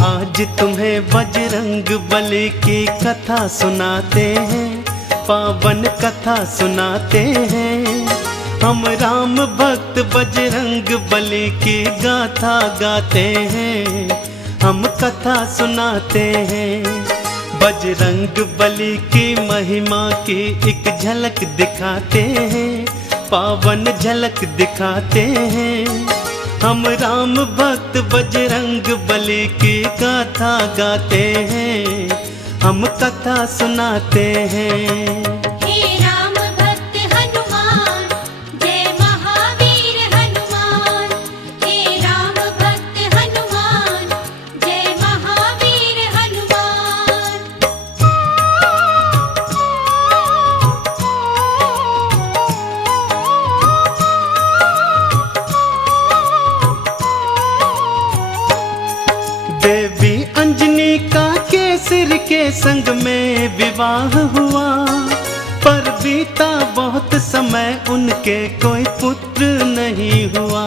आज तुम्हें बजरंग बली की कथा सुनाते हैं, पावन कथा सुनाते हैं। हम राम भक्त बजरंग बली की गाथा गाते हैं, हम कथा सुनाते हैं। बजरंग बली की महिमा की एक झलक दिखाते हैं, पावन झलक दिखाते हैं। हम राम भक्त बजरंग बली की गाथा गाते हैं, हम कथा सुनाते हैं। हे राम भक्त हनुमान, जय महावीर हनुमान। हे राम भक्त हनुमान, जय महावीर हनुमान। देवी अंजनी का केसर के संग में विवाह हुआ, पर बीता बहुत समय उनके कोई पुत्र नहीं हुआ।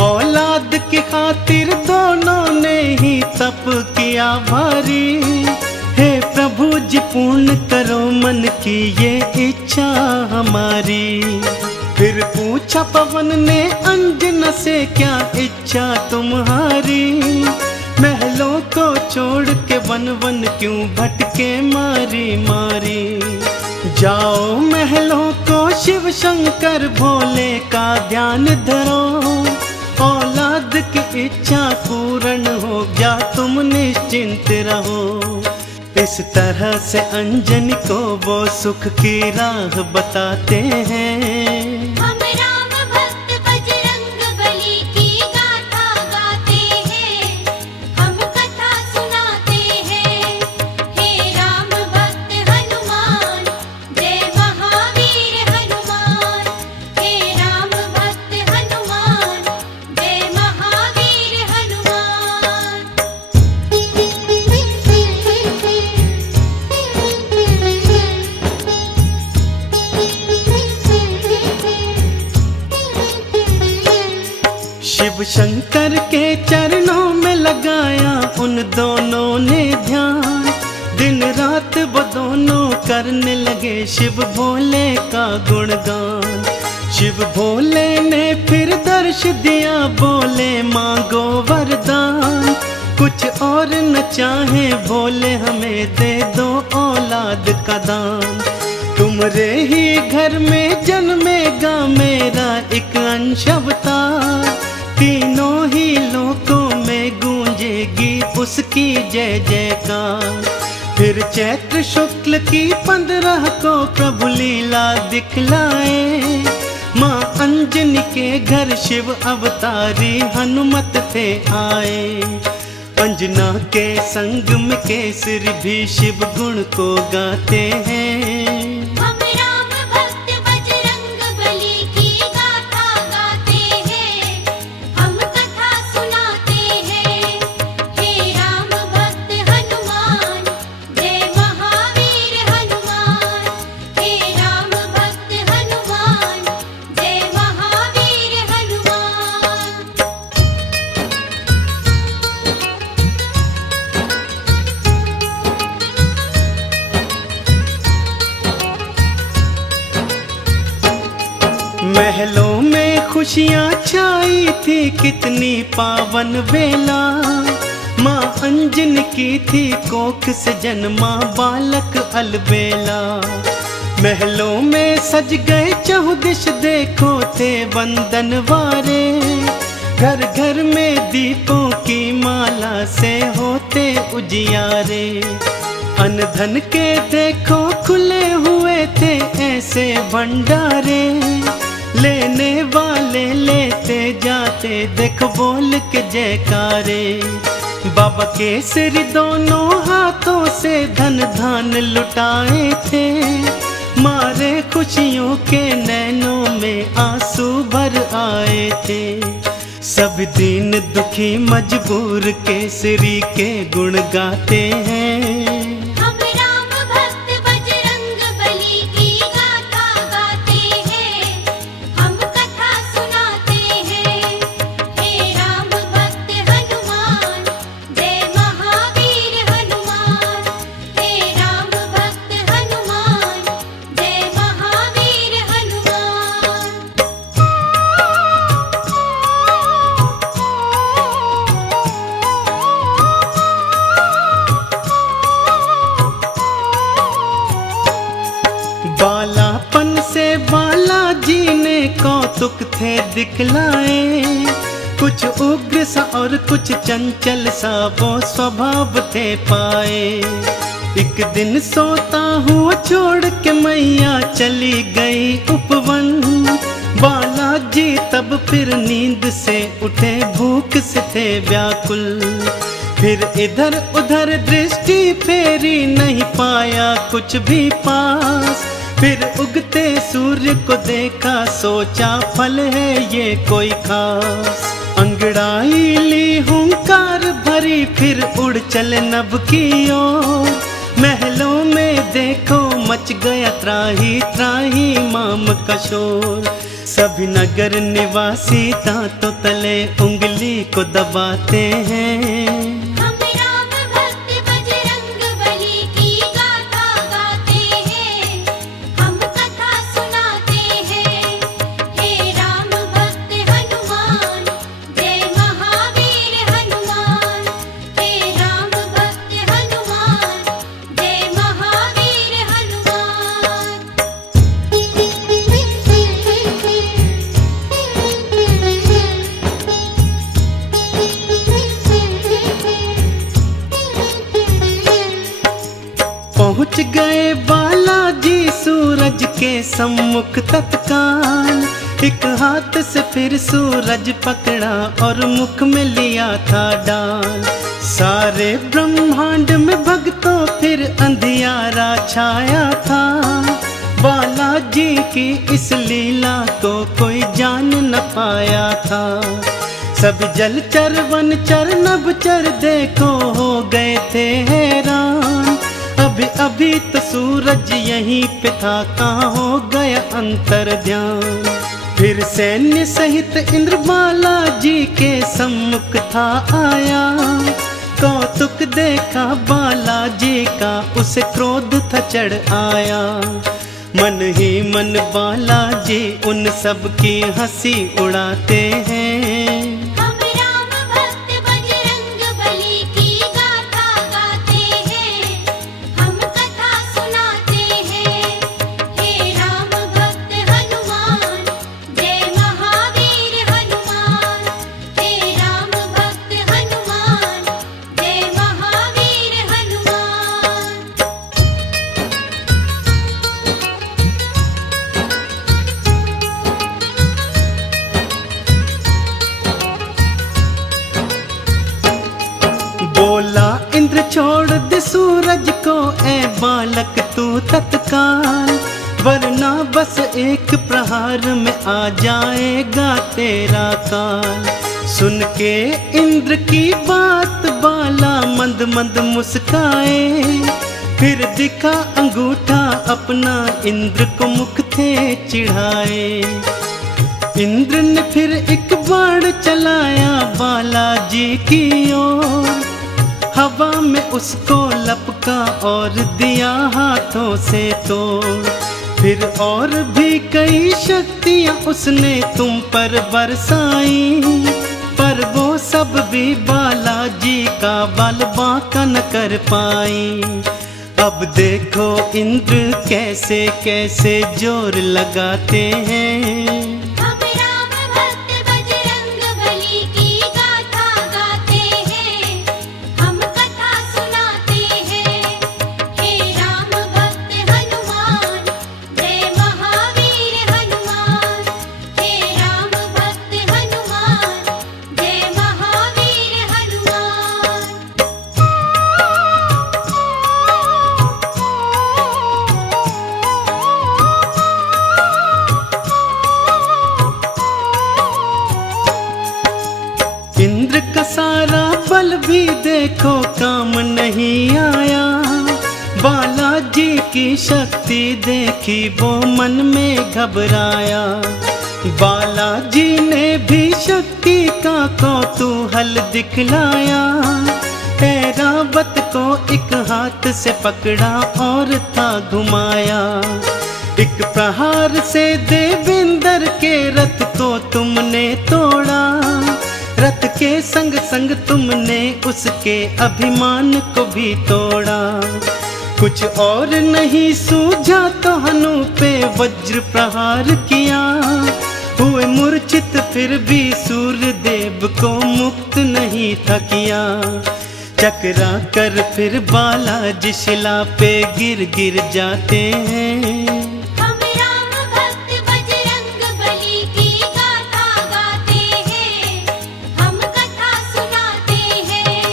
औलाद की खातिर दोनों ने ही तप किया भारी। हे प्रभु जी पूर्ण करो मन की ये इच्छा हमारी। फिर पूछा पवन ने अंजना से, क्या इच्छा तुम्हारी? महलों को छोड़ के वन वन क्यों भटके मारी मारी। जाओ महलों को शिव शंकर भोले का ध्यान धरो, औलाद की इच्छा पूर्ण हो जा तुम निश्चिंत रहो। इस तरह से अंजनी को वो सुख की राह बताते हैं। हम राम भक्त बजरंग बली की गाथा गाते हैं, हम कथा सुनाते हैं। हे राम भक्त हनुमान, जय महावीर हनुमान। हे राम भक्त हनुमान, जय महावीर हनुमान। शिव शंकर के चरणों में लगाया उन दोनों ने ध्यान। दिन रात वो दोनों करने लगे शिव भोले का गुणगान। शिव भोले ने फिर दर्श दिया, बोले मांगो वरदान। कुछ और न चाहे भोले हमें दे दो औलाद का दान। तुम्हारे ही घर में जन्मेगा मेरा एक अंश अवतार। तीनों ही लोकों में गूंजेगी उसकी जय जयकार। फिर चैत्र शुक्ल की 15 को प्रभु लीला दिखलाए। माँ अंजनी के घर शिव अवतारी हनुमत थे आए। अंजना के संग में केसरी भी शिव गुण को गाते हैं। हम राम भक्त बजरंग बली की गाथा गाते हैं, हम कथा सुनाते हैं। हे राम भक्त हनुमान, जय महावीर हनुमान। हे राम भक्त हनुमान, जय महावीर हनुमान। महलों में खुशियाँ छाई थी, कितनी पावन बेला। माँ अंजनी की थी कोख से जन्मा बालक अलबेला। महलों में सज गए चहुदिश देखो थे वंदन वारे। घर घर में दीपों की माला से होते उजियारे। अन्न धन के देखो खुले हुए थे ऐसे भंडारे। लेने वाले लेते जाते देखो बोल के जयकारे। बाबा केसरी दोनों हाथों से धन धान लुटाए थे। मारे खुशियों के नैनों में आंसू भर आए थे। सब दीन दुखी मजबूर केसरी के गुण गाते हैं। हम राम भक्त बजरंग बली की गाथा गाते हैं, हम कथा सुनाते हैं। हे राम भक्त हनुमान, जय दिखलाए। कुछ उग्र सा और कुछ चंचल सा वो स्वभाव थे पाए। एक दिन सोता हुआ छोड़ के मैया चली गई उपवन। बालाजी तब फिर नींद से उठे, भूख से थे व्याकुल। फिर इधर उधर दृष्टि फेरी, नहीं पाया कुछ भी पास। फिर उगते सूर्य को देखा, सोचा फल है ये कोई खास। अंगड़ाई ली हुंकार भरी, फिर उड़ चले नभ की ओर। महलों में देखो मच गया त्राही त्राही माम का शोर। सभी नगर निवासी दांतों तले उंगली को दबाते हैं। हम राम भक्त बजरंग बली की गाथा गाते हैं, हम कथा सुनाते हैं। हे राम भक्त हनुमान, जय महावीर हनुमान। हे राम भक्त हनुमान, जय महावीर पहुँच गए बालाजी सूरज के सम्मुख तत्काल। एक हाथ से फिर सूरज पकड़ा और मुख में लिया था डाल। सारे ब्रह्मांड में भक्तों फिर अंधियारा छाया था। बालाजी की इस लीला को कोई जान न पाया था। सब जलचर वनचर नभचर देखो हो गए थे हैरान। अभी अभी तो सूरज यहीं पे था, कहाँ हो गया अंतर ध्यान। फिर सैन्य सहित इंद्र बालाजी के सम्मुख था आया। कौतुक देखा बालाजी का, उसे क्रोध था चढ़ आया। मन ही मन बालाजी उन सब की हंसी उड़ाते हैं। हम राम भक्त बजरंग बली की गाथा गाते हैं, हम कथा सुनाते हैं। हे राम भक्त हनुमान, जय महावीर हनुमान। हे राम भक्त हनुमान, जय महावीर हनुमान। बोला इंद्र छोड़ दे सूरज को, ए बालक तू तत्काल। वरना बस एक प्रहार में आ जाएगा तेरा काल। सुन के इंद्र की बात बाला मंद मंद मुस्काए। फिर दिखा अंगूठा अपना, इंद्र को मुख थे चिढ़ाए। इंद्र ने फिर एक बाण चलाया बालाजी की ओर। हवा में उसको लपका और दिया हाथों से तोड़। फिर और भी कई शक्तियाँ उसने तुम पर बरसाई। पर वो सब भी बालाजी का बल बांका न कर पाई। अब देखो इंद्र कैसे कैसे जोर लगाते हैं। हम राम भक्त बजरंग बली की गाथा गाते हैं, हम कथा सुनाते हैं। हे राम भक्त हनुमान, जय महावीर हनुमान। हे राम भक्त हनुमान, जय महावीर हनुमान। इंद्र का सारा बल भी देखो काम नहीं आया। बालाजी की शक्ति देखी वो मन में घबराया। बालाजी ने भी शक्ति का कौतूहल दिखलाया। ऐरावत को एक हाथ से पकड़ा और था घुमाया। एक प्रहार से देवेंद्र के रथ को तुमने तोड़ा। रथ के संग संग तुमने उसके अभिमान को भी तोड़ा। कुछ और नहीं सूझा तो हनु पे वज्र प्रहार किया। हुए मूर्छित फिर भी सूर्यदेव को मुक्त नहीं था किया। चकरा कर फिर बालाजी शिला पे गिर गिर जाते हैं। हम राम भक्त बजरंग बली की गाथा गाते हैं, हम कथा सुनाते हैं।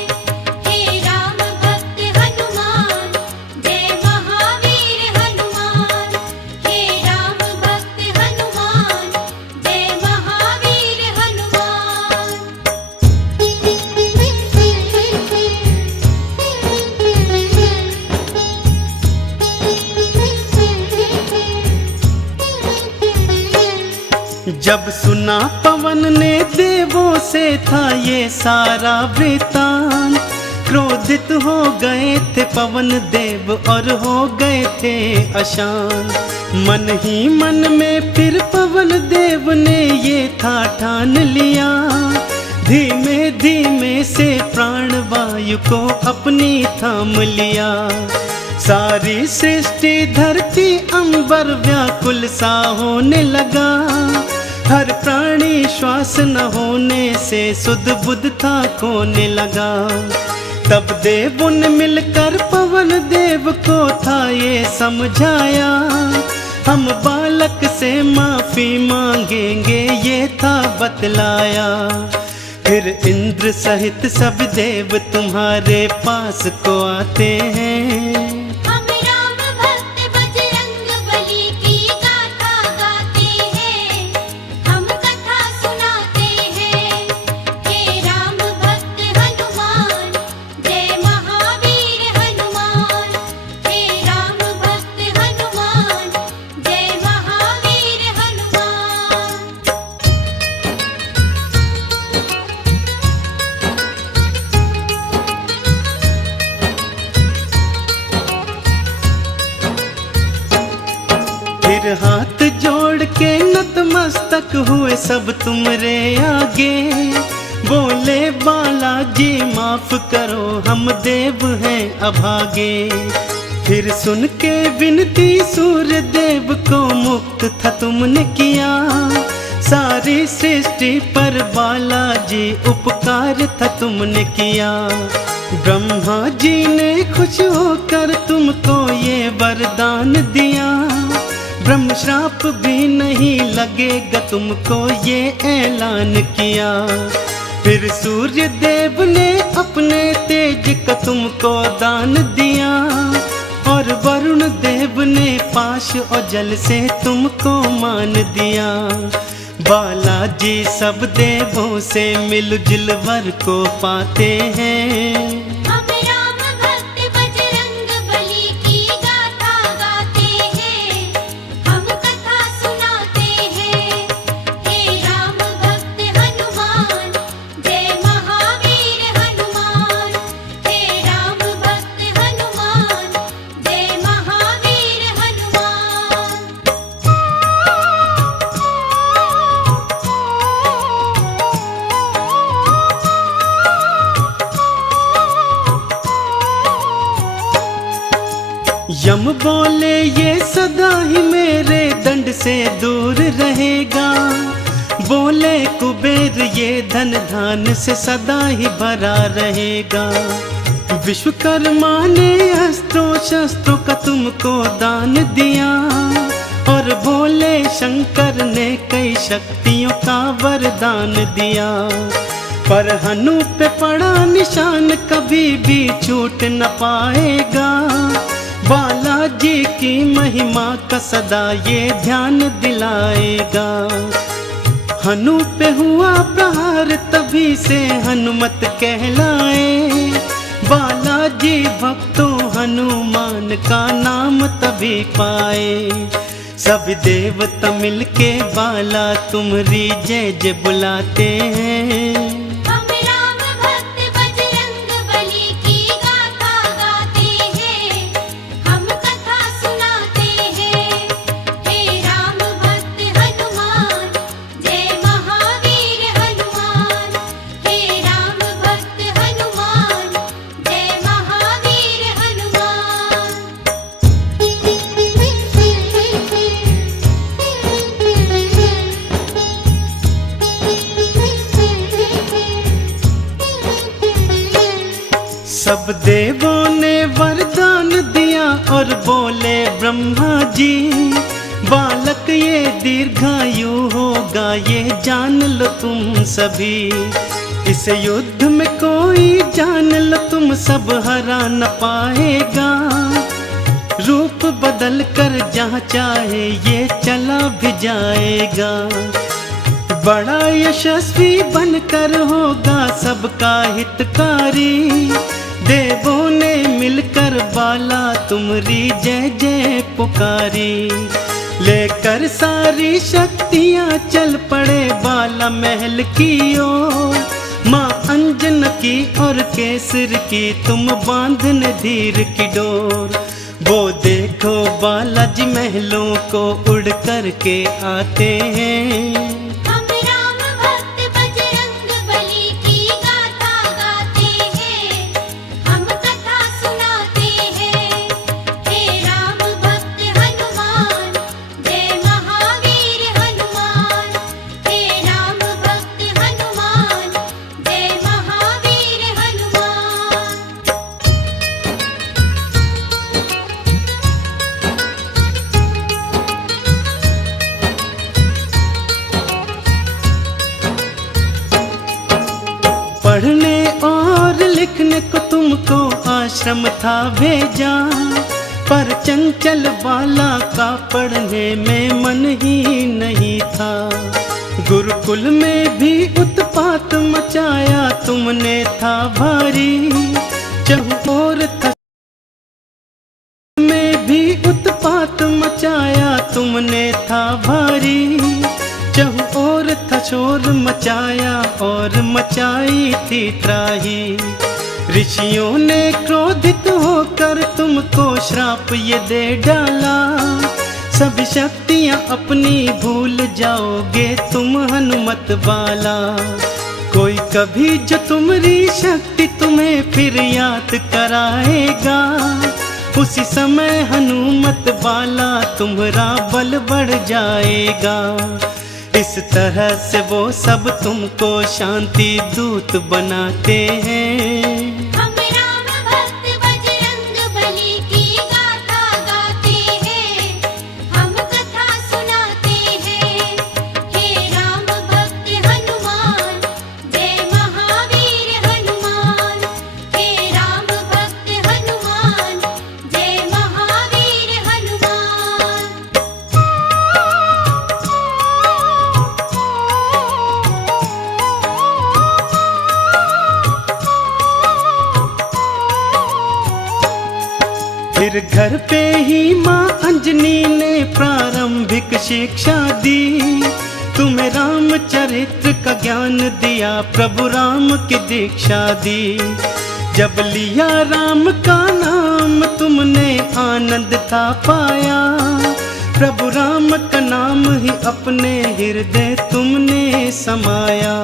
हे राम भक्त हनुमान, जय महावीर हनुमान। हे राम भक्त हनुमान, जय महावीर हनुमान। जब सुना पवन ने देवों से था ये सारा वृतांत, क्रोधित हो गए थे पवन देव और हो गए थे अशांत। मन ही मन में फिर पवन देव ने ये था ठान लिया, धीमे धीमे से प्राण वायु को अपनी थाम लिया। सारी सृष्टि धरती अंबर व्याकुल सा होने लगा, हर प्राणी श्वास न होने से सुध बुध था खोने लगा। तब देवों ने मिलकर पवन देव को था ये समझाया, हम बालक से माफी मांगेंगे ये था बतलाया। फिर इंद्र सहित सब देव तुम्हारे पास को आते हैं। हम राम भक्त बजरंग बली की गाथा गाते हैं, हम कथा सुनाते हैं। हे राम भक्त हनुमान, जय महावीर हनुमान। हे राम भक्त हनुमान, जय महावीर हनुमान। फिर हाथ जोड़ के नतमस्तक हुए सब तुमरे आगे, बोले बालाजी माफ करो हम देव हैं अभागे। फिर सुन के विनती सूर्य देव को मुक्त था तुमने किया, सारी सृष्टि पर बालाजी उपकार था तुमने किया। ब्रह्मा जी ने खुश होकर तुमको ये वरदान दिया, ब्रह्म श्राप भी नहीं लगेगा तुमको ये ऐलान किया। फिर सूर्य देव ने अपने तेज का तुमको दान दिया, और वरुण देव ने पाश और जल से तुमको मान दिया। बालाजी सब देवों से मिलजुल वर को पाते हैं। हम राम भक्त बजरंग बली की गाथा गाते हैं, हम कथा सुनाते हैं। हे राम भक्त हनुमान, जय महावीर हनुमान। हे राम भक्त हनुमान, जय महावीर हनुमान। यम बोले ये सदा ही मेरे दंड से दूर रहेगा, बोले कुबेर ये धन धान से सदा ही भरा रहेगा। विश्वकर्मा ने अस्त्रों शस्त्रों का तुमको दान दिया, और भोले शंकर ने कई शक्तियों का वरदान दिया। पर हनु पे पड़ा निशान कभी भी छूट न पाएगा, बालाजी की महिमा का सदा ये ध्यान दिलाएगा। हनु पे हुआ प्रहार तभी से हनुमत कहलाए, बालाजी भक्तों हनुमान का नाम तभी पाए। सब देवता मिलके बाला तुम्हारी जय जय बुलाते हैं। हम राम भक्त बजरंग बली की गाथा गाते हैं, हम कथा सुनाते हैं। हे राम भक्त हनुमान, जय महावीर हनुमान। हे राम भक्त हनुमान, जय महावीर हनुमान। सब देवों ने वरदान दिया और बोले ब्रह्मा जी, बालक ये दीर्घायु होगा, ये जान लो तुम सभी। इस युद्ध में कोई जान लो तुम सब हरा न पाएगा। रूप बदल कर जहाँ चाहे ये चला भी जाएगा। बड़ा यशस्वी बनकर होगा सबका हितकारी। देवों ने मिलकर बाला तुमरी जय जय पुकारी। लेकर सारी शक्तियाँ चल पड़े बाला महल की ओर। माँ अंजन की और केसर की तुम बांधने धीर की डोर। वो देखो बालाजी महलों को उड़ कर के आते हैं। हम राम भक्त बजरंग बली की गाथा गाते हैं, हम कथा सुनाते हैं। हे राम भक्त हनुमान, जय महावीर हनुमान। हे राम भक्त हनुमान, जय महावीर हनुमान। पढ़ने और लिखने को तुमको आश्रम था भेजा, पर चंचल बाला का पढ़ने में मन ही नहीं था। गुरुकुल में भी उत्पात मचाया तुमने था भारी। चहुओर था में भी उत्पात मचाया तुमने था भारी। चहुओर था शोर मचाया और मचाई थी त्राही। ऋषियों ने क्रोधित होकर तुमको श्राप ये दे डाला। सभी शक्तियाँ अपनी भूल जाओगे तुम हनुमत बाला। कोई कभी जो तुम्हारी शक्ति तुम्हें फिर याद कराएगा, उसी समय हनुमत बाला तुम्हारा बल बढ़ जाएगा। इस तरह से वो सब तुमको शांति दूत बनाते हैं। हम राम भक्त बजरंग बली की गाथा गाते हैं, हम कथा सुनाते हैं। हे राम भक्त हनुमान, जय महावीर हनुमान। हे राम भक्त हनुमान, जय महावीर हनुमान। फिर घर पे ही माँ अंजनी ने प्रारंभिक शिक्षा दी। तुम्हें रामचरित्र का ज्ञान दिया, प्रभु राम की दीक्षा दी। जब लिया राम का नाम तुमने आनंद था पाया। प्रभु राम का नाम ही अपने हृदय तुमने समाया।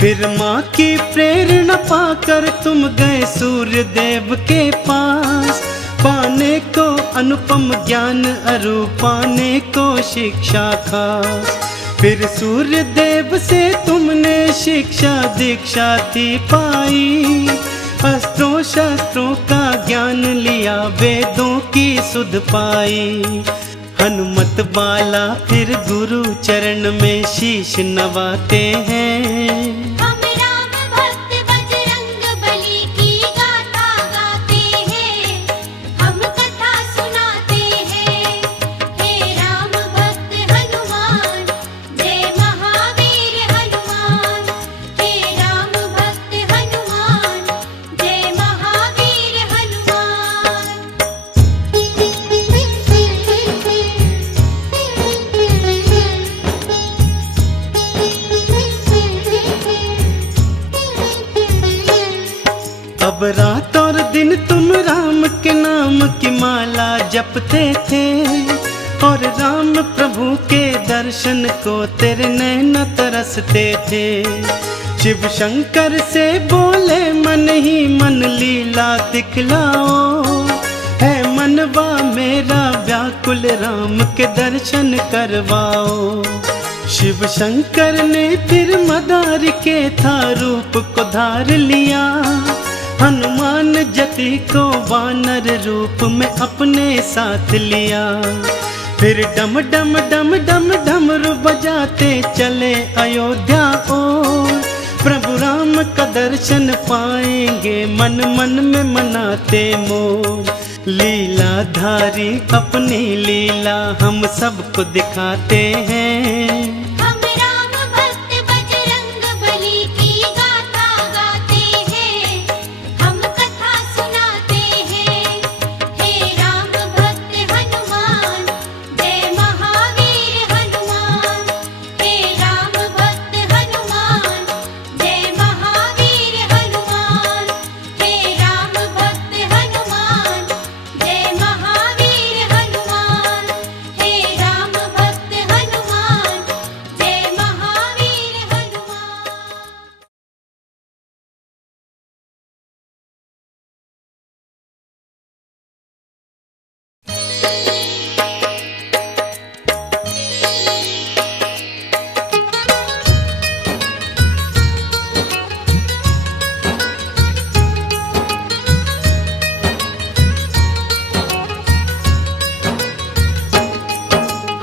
फिर माँ की प्रेरणा पाकर तुम गए सूर्य देव के पास। पाने को अनुपम ज्ञान अरु पाने को शिक्षा खास। फिर सूर्य देव से तुमने शिक्षा दीक्षा थी पाई। अस्त्रों शस्त्रों का ज्ञान लिया, वेदों की सुध पाई। हनुमत बाला फिर गुरु चरण में शीश नवाते हैं। हम राम भक्त बजरंग बली की गाथा गाते हैं, हम कथा सुनाते हैं। हे राम भक्त हनुमान, जय महावीर हनुमान। हे राम भक्त हनुमान, जय महावीर हनुमान। अब रात और दिन तुम राम के नाम की माला जपते थे। और राम प्रभु के दर्शन को तेरे नैन तरसते थे। शिव शंकर से बोले मन ही मन लीला दिखलाओ। है मनवा मेरा व्याकुल राम के दर्शन करवाओ। शिव शंकर ने फिर मदार के था रूप को धार लिया। हनुमान जति को वानर रूप में अपने साथ लिया। फिर डम डम डम डम डमरू बजाते चले अयोध्या ओर। प्रभु राम का दर्शन पाएंगे मन मन में मनाते मोर। लीलाधारी अपनी लीला हम सबको दिखाते हैं। हम राम भक्त बजरंग बली की गाथा गाते हैं, हम कथा सुनाते हैं। हे राम भक्त हनुमान, जय महावीर हनुमान। हे राम भक्त हनुमान, जय महावीर हनुमान। हे राम भक्त हनुमान, जय महावीर हनुमान। हे राम भक्त हनुमान, जय महावीर हनुमान।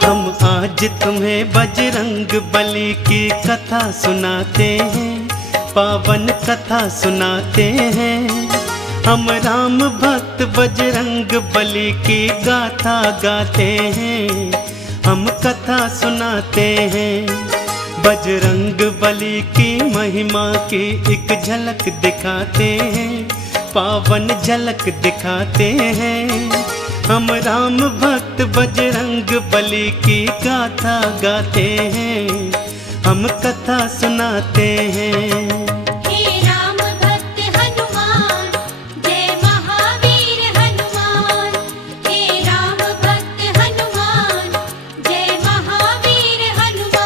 हम आज तुम्हें बजरंग बली की कथा सुनाते हैं, पावन कथा सुनाते हैं। हम राम भक्त बजरंग बली की गाथा गाते हैं, हम कथा सुनाते हैं। बजरंग बली की महिमा की एक झलक दिखाते हैं, पावन झलक दिखाते हैं। हम राम भक्त बजरंग बली की गाथा गाते हैं, हम कथा सुनाते हैं। हे राम भक्त हनुमान, जय महावीर हनुमान। हे राम भक्त हनुमान, जय महावीर हनुमान।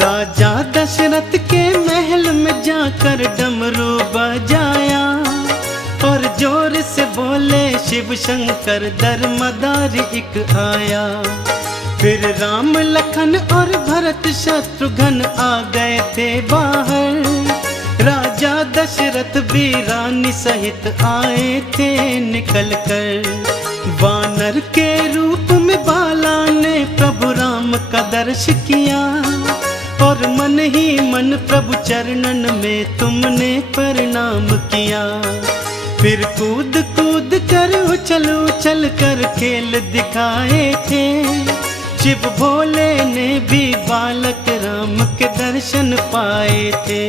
राजा दशरथ के महल में जाकर डमरू बजाया और जोर से बोले शिव शंकर दरमदारी एक आया। फिर राम लखन और भरत शत्रुघ्न आ गए थे बाहर। राजा दशरथ भी रानी सहित आए थे निकल कर। वानर के रूप में बाला ने प्रभु राम का दर्श किया और मन ही मन प्रभु चरणन में तुमने प्रणाम किया। फिर कूद कूद कर उछल उछल कर खेल दिखाए थे। शिव भोले ने भी बालक राम के दर्शन पाए थे।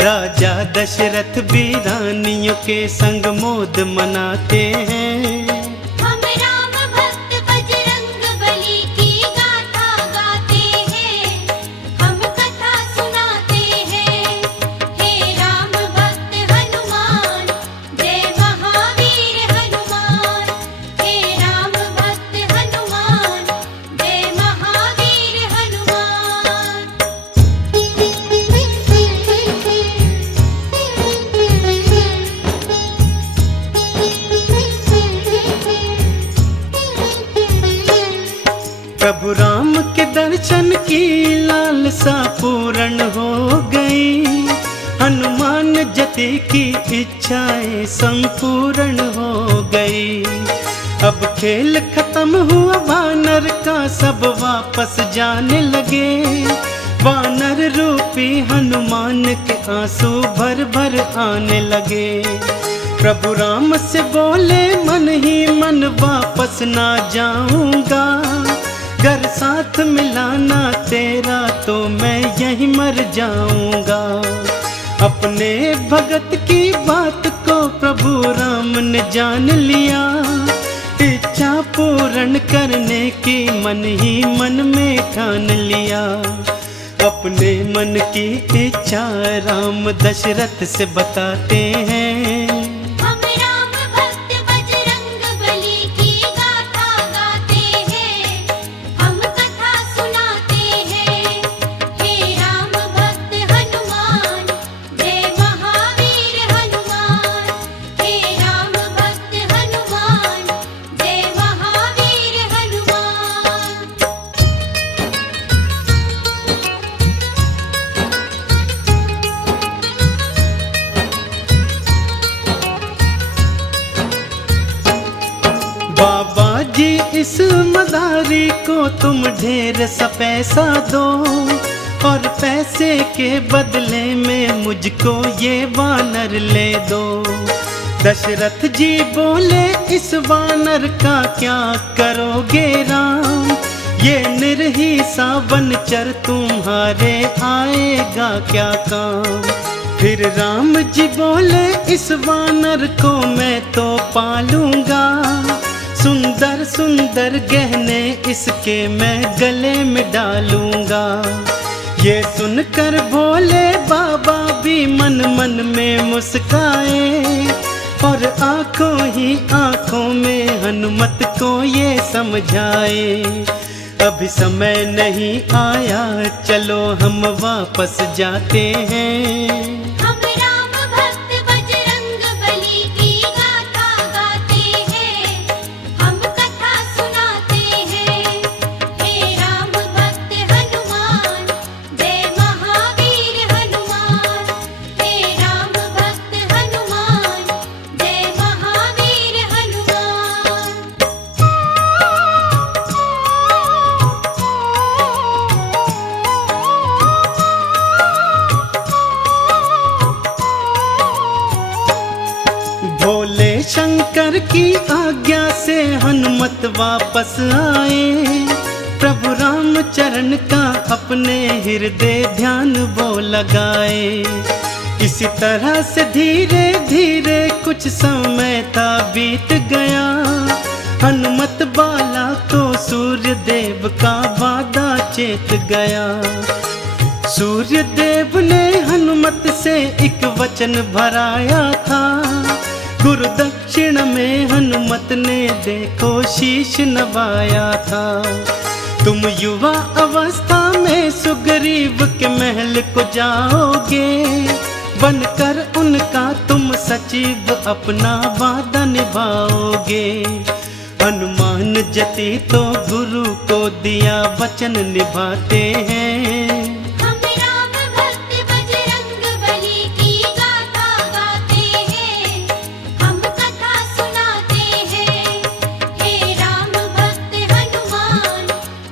राजा दशरथ भी रानियों के संग मोद मनाते हैं। हम राम भक्त बजरंग बली की गाथा गाते हैं, हम कथा सुनाते हैं। हे राम भक्त हनुमान, जय महावीर हनुमान। हे राम भक्त हनुमान, जय महावीर हनुमान। प्रभु राम के दर्शन की लालसा पूर्ण हो गई। हनुमान जति की इच्छाएं संपूर्ण हो गई। अब खेल खत्म हुआ वानर का, सब वापस जाने लगे। वानर रूपी हनुमान के आंसू भर भर आने लगे। प्रभु राम से बोले मन ही मन वापस ना जाऊंगा। घर साथ मिलाना तेरा तो मैं यहीं मर जाऊंगा। अपने भगत की बात को प्रभु राम ने जान लिया। इच्छा पूर्ण करने की मन ही मन में ठान लिया। अपने मन की इच्छा राम दशरथ से बताते हैं। हम राम भक्त बजरंग बली की गाथा गाते हैं, हम कथा सुनाते हैं। हे राम भक्त हनुमान, जय महावीर हनुमान। हे राम भक्त हनुमान, इस मदारी को तुम ढेर सा पैसा दो, और पैसे के बदले में मुझको ये वानर ले दो। दशरथ जी बोले इस वानर का क्या करोगे राम, ये निर्ही सा वनचर तुम्हारे आएगा क्या काम। फिर राम जी बोले इस वानर को मैं तो पालूंगा, सुंदर सुंदर गहने इसके मैं गले में डालूंगा। ये सुनकर भोले बाबा भी मन मन में मुस्काए, और आंखों ही आंखों में हनुमत को ये समझाए। अभी समय नहीं आया, चलो हम वापस जाते हैं। हम राम भक्त बजरंग बली की गाथा गाते हैं, हम कथा सुनाते हैं। हे राम भक्त हनुमान, जय महावीर हनुमान। हे राम भक्त हनुमान, जय महावीर हनुमान। भोले शंकर की आज्ञा से हनुमत वापस आए, प्रभु राम चरण का अपने हृदय ध्यान वो लगाए। इसी तरह से धीरे धीरे कुछ समय था बीत गया, हनुमत बाला को सूर्य देव का वादा चेत गया। सूर्य देव ने हनुमत से एक वचन भराया था, गुरु दक्षिण में हनुमत ने देखो शीश नवाया था। तुम युवा अवस्था में सुग्रीव के महल को जाओगे, बनकर उनका तुम सचिव अपना वादा निभाओगे। हनुमान जति तो गुरु को दिया वचन निभाते हैं। हम राम भक्त बजरंग बली की गाथा गाते हैं, हम कथा सुनाते हैं। हे राम भक्त हनुमान,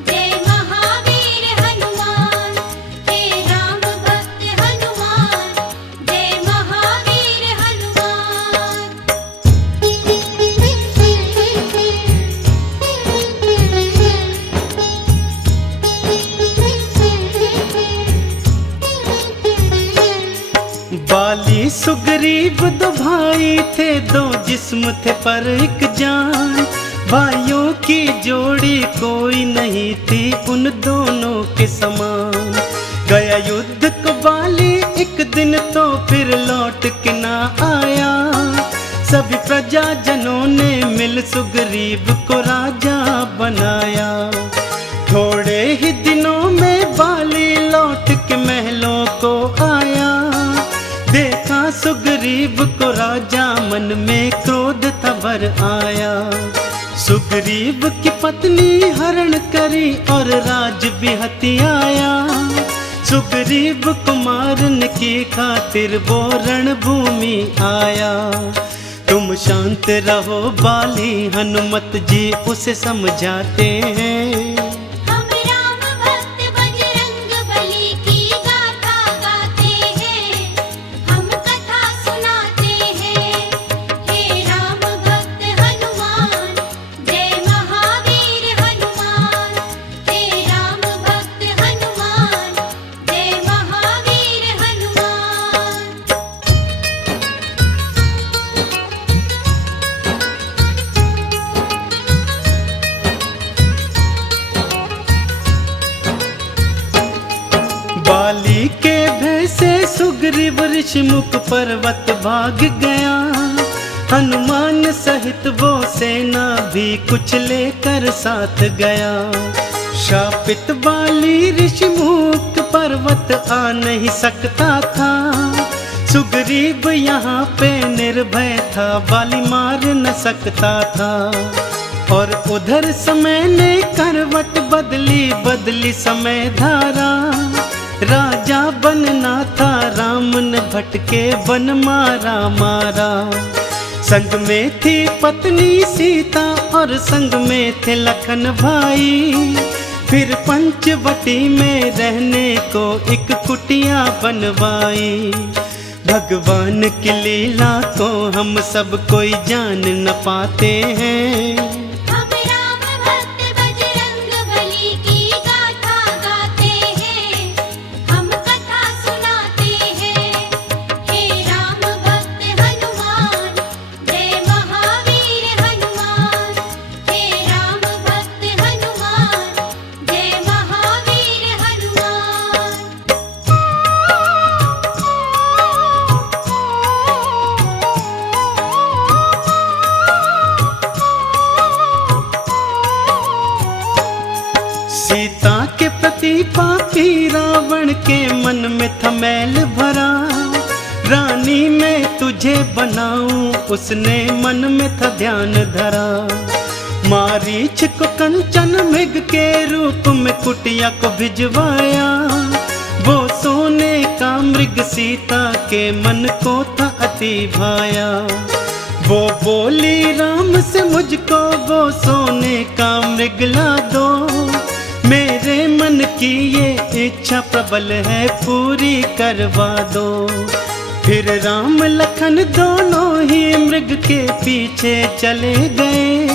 जय महावीर हनुमान। हे राम भक्त हनुमान, जय महावीर हनुमान। बाली सुग्रीव दो भाई थे, दो जिस्म थे पर एक जान। भाइयों की जोड़ी कोई नहीं थी उन दोनों के समान। गया युद्ध को बाली एक दिन तो फिर लौट के ना आया, सभी प्रजाजनों ने मिल सुग्रीव को राजा बनाया। थोड़े ही दिनों में बाली लौट के महलों को आया, देखा सुग्रीव को राजा मन में क्रोध था भर आया। सुग्रीव की पत्नी हरण करी और राज भी हथियाया, सुग्रीव को मारने की खातिर वो रणभूमि आया। तुम शांत रहो बाली, हनुमत जी उसे समझाते हैं। हम राम भक्त बजरंग बली की गाथा गाते हैं, हम कथा सुनाते हैं। हे राम भक्त हनुमान, जय महावीर हनुमान। हे राम भक्त हनुमान, जय महावीर हनुमान। बाली के भय से सुग्रीव ऋषिमुख पर्वत भाग गया, हनुमान सहित वो सेना भी कुछ लेकर साथ गया। शापित बाली ऋषिमुख पर्वत आ नहीं सकता था, सुग्रीव यहाँ पे निर्भय था, बाली मार न सकता था। और उधर समय ने करवट बदली बदली समय धारा, राजा बनना था राम ने भटके वन मारा मारा। संग में थी पत्नी सीता और संग में थे लखन भाई। फिर पंचवटी में रहने को एक कुटिया बनवाई। भगवान की लीला को हम सब कोई जान न पाते हैं। हम राम भक्त बजरंग बली की गाथा गाते हैं, हम कथा सुनाते हैं। हे राम भक्त हनुमान, जय महावीर हनुमान। हे राम भक्त हनुमान, जय महावीर हनुमान। सीता के प्रति पापी रावण के मन में था मैल भरा। रानी मैं तुझे बनाऊं उसने मन में था ध्यान धरा। मारीच को कंचन मृग के रूप में कुटिया को भिजवाया। वो सोने का मृग सीता के मन को था अति भाया। वो बोली राम से मुझको वो सोने का मृग ला दो। मेरे मन की ये इच्छा प्रबल है पूरी करवा दो। फिर राम लखन दोनों ही मृग के पीछे चले गए।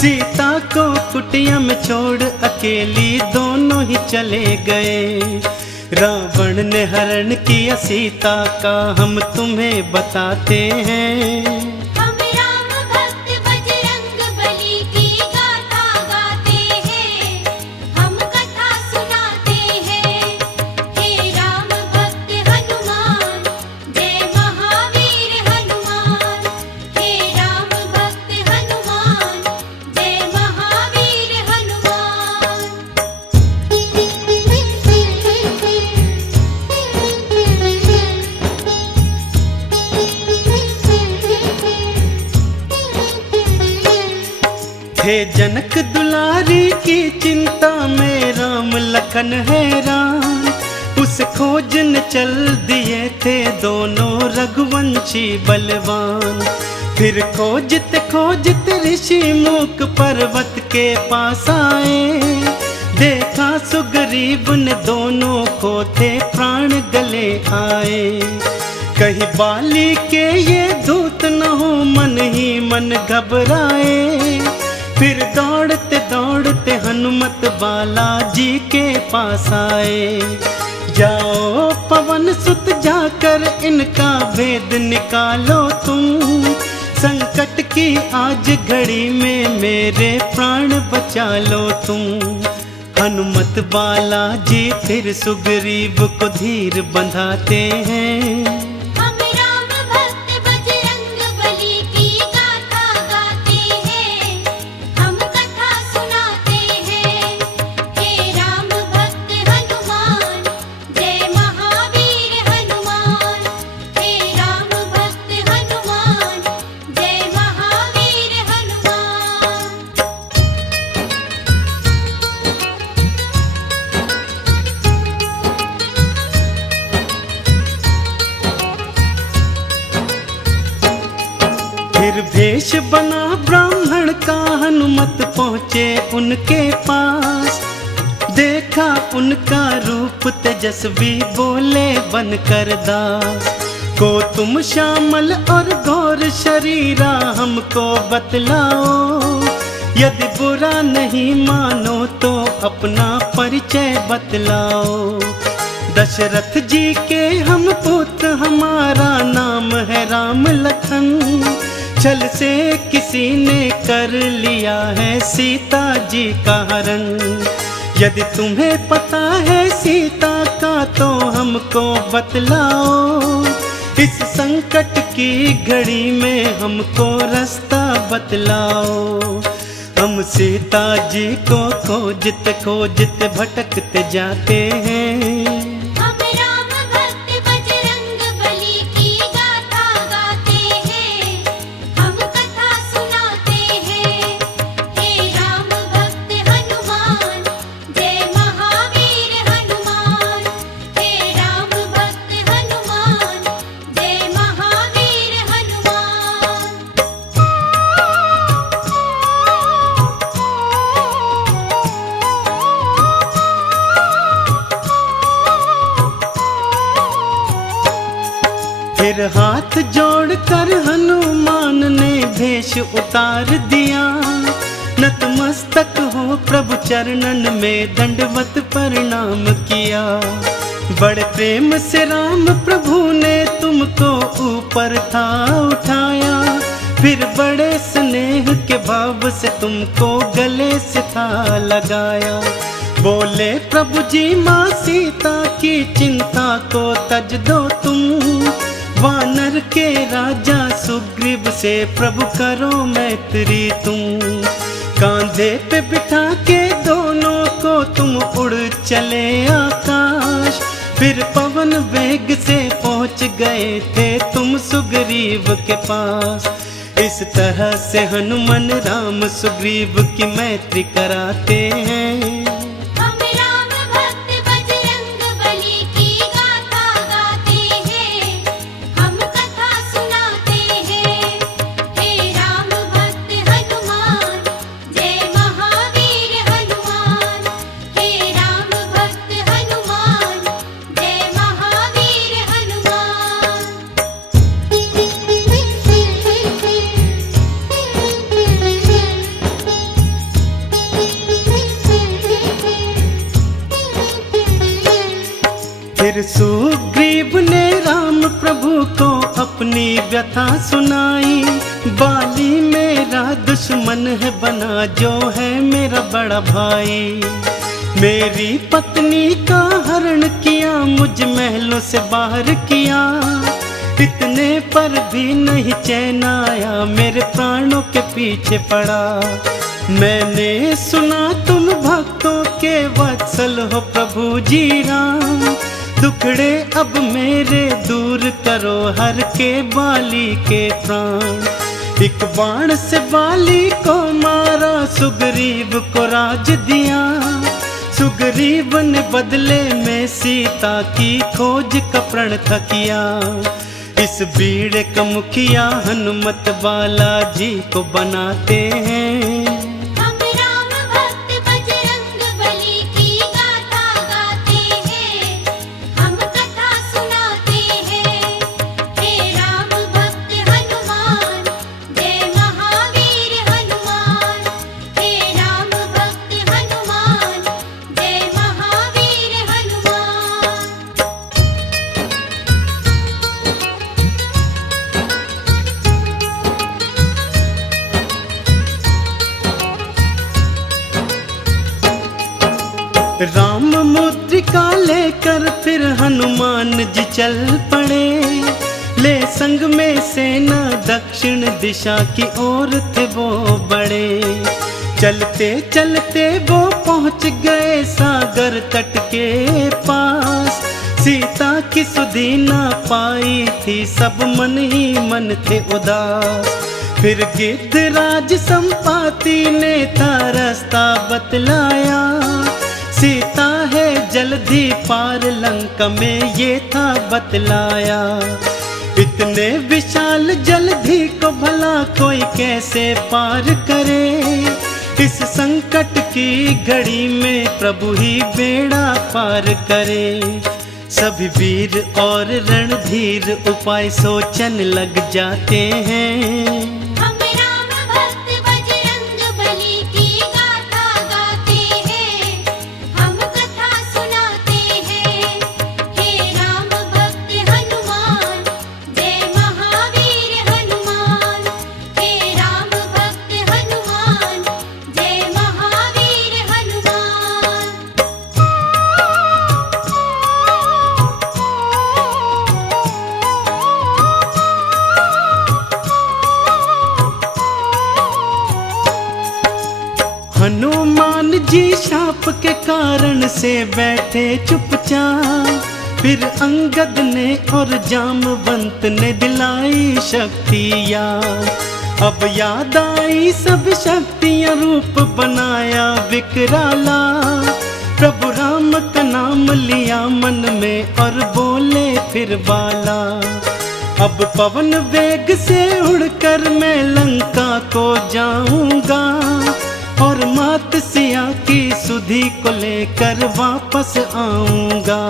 सीता को कुटिया में छोड़ अकेली दोनों ही चले गए। रावण ने हरण किया सीता का हम तुम्हें बताते हैं। हम राम भक्त बजरंग बली की गाथा गाते हैं, हम कथा सुनाते हैं। हे राम भक्त हनुमान, जय महावीर हनुमान। हे राम भक्त हनुमान, जय महावीर हनुमान। हे जनक दुलारी की चिंता में राम लखन हैरान। उस खोज न चल दिए थे दोनों रघुवंशी बलवान। फिर खोजते खोजते ऋषि मूक पर्वत के पास आए। देखा सुग्रीव ने दोनों को थे प्राण गले आए। कहीं बाली के ये दूत न हो मन ही मन घबराए। फिर दौड़ते दौड़ते हनुमत बालाजी के पास आए। जाओ पवन सुत जाकर इनका भेद निकालो तुम। संकट की आज घड़ी में मेरे प्राण बचा लो तुम। हनुमत बालाजी फिर सुग्रीव को धीर बंधाते हैं। हम राम भक्त बजरंग बली की गाथा गाते हैं, हम कथा सुनाते हैं। हे राम भक्त हनुमान, जय महावीर हनुमान। हे राम भक्त हनुमान, जय महावीर हनुमान। फिर भेष बना ब्राह्मण का हनुमत पहुँचे उनके पास। देखा उनका रूप तेजस्वी बोले बनकर दास। को तुम श्यामल और गौर शरीरा हमको बतलाओ। यदि बुरा नहीं मानो तो अपना परिचय बतलाओ। दशरथ जी के हम पुत्र हमारा नाम है राम लखन। छल से किसी ने कर लिया है सीता जी का हरण। यदि तुम्हें पता है सीता का तो हमको बतलाओ। इस संकट की घड़ी में हमको रास्ता बतलाओ। हम सीता जी को खोजते खोजते भटकते जाते हैं। हम राम भक्त बजरंग बली की गाथा गाते हैं, हम कथा सुनाते हैं। हे राम भक्त हनुमान, जय महावीर हनुमान। हे राम भक्त हनुमान, जय महावीर हनुमान। फिर हाथ जोड़कर हनुमान ने भेष उतार दिया। नतमस्तक हो प्रभु चरणन में दंडवत प्रणाम किया। बड़े प्रेम से राम प्रभु ने तुमको ऊपर था उठाया। फिर बड़े स्नेह के भाव से तुमको गले से था लगाया। बोले प्रभु जी माँ सीता की चिंता को तज दो तुम। वानर के राजा सुग्रीव से प्रभु करो मैत्री तुम। कांधे पे बिठा के दोनों को तुम उड़ चले आकाश। फिर पवन वेग से पहुंच गए थे तुम सुग्रीव के पास। इस तरह से हनुमान राम सुग्रीव की मैत्री कराते हैं। हम राम भक्त बजरंग बली की गाथा गाते हैं। हम कथा सुनाते हैं। हे राम भक्त हनुमान जय महावीर हनुमान। हे राम भक्त हनुमान जय महावीर हनुमान। फिर सुग्रीव ने राम प्रभु को अपनी व्यथा सुनाई। बाली मेरा दुश्मन है बना जो है मेरा बड़ा भाई। मेरी पत्नी का हरण किया मुझ महलों से बाहर किया। इतने पर भी नहीं चैन आया मेरे प्राणों के पीछे पड़ा। मैंने सुना तुम भक्तों के वत्सल हो प्रभु जी राम। दुखड़े अब मेरे दूर करो हर के बाली के प्राण। एक बाण से बाली को मारा सुग्रीव को राज दिया। सुग्रीव ने बदले में सीता की खोज का प्रण था किया। इस बीड़े का मुखिया हनुमत बाला जी को बनाते हैं। हम राम भक्त बजरंग बली की गाथा गाते हैं। हम कथा सुनाते हैं। हे राम भक्त हनुमान जय महावीर हनुमान। हे राम भक्त हनुमान जय महावीर हनुमान। राम मुद्रिका लेकर फिर हनुमान जी चल पड़े। ले संग में सेना दक्षिण दिशा की ओर थे वो बड़े। चलते चलते वो पहुंच गए सागर तट के पास। सीता की सुधि ना पाई थी सब मन ही मन थे उदास। फिर गिद्धराज संपाति ने था रास्ता बतलाया। सीता है जल्दी पार लंका में ये था बतलाया। इतने विशाल जलधि को भला कोई कैसे पार करे। इस संकट की घड़ी में प्रभु ही बेड़ा पार करे। सभी वीर और रणधीर उपाय सोचन लग जाते हैं। हम राम भक्त बजरंग बली की गाथा गाते हैं। हम कथा सुनाते हैं। हे राम भक्त हनुमान जय महावीर हनुमान। हे राम भक्त हनुमान जय महावीर हनुमान। हनुमान जी शाप के कारण से बैठे चुपचाप। फिर अंगद ने और जामवंत ने दिलाई शक्तियाँ। अब याद आई सब शक्तियाँ रूप बनाया विकराला। प्रभु राम का नाम लिया मन में और बोले फिर बाला। अब पवन वेग से उड़कर मैं लंका को जाऊंगा। और मात सिया की सुधि को लेकर वापस आऊंगा।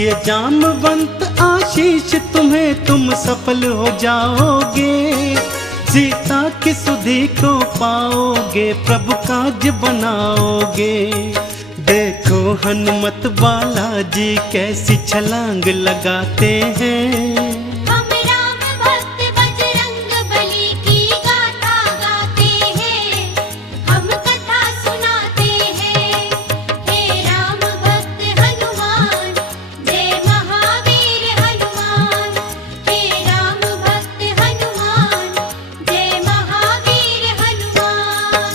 ये जामवंत आशीष तुम्हें, तुम सफल हो जाओगे। सीता की सुधि को पाओगे, प्रभु काज बनाओगे। देखो हनुमत बालाजी कैसी छलांग लगाते हैं। हम राम भक्त बजरंग बली की गाथा गाते हैं, हम कथा सुनाते हैं। हे राम भक्त हनुमान, जय महावीर हनुमान। हे राम भक्त हनुमान, जय महावीर हनुमान।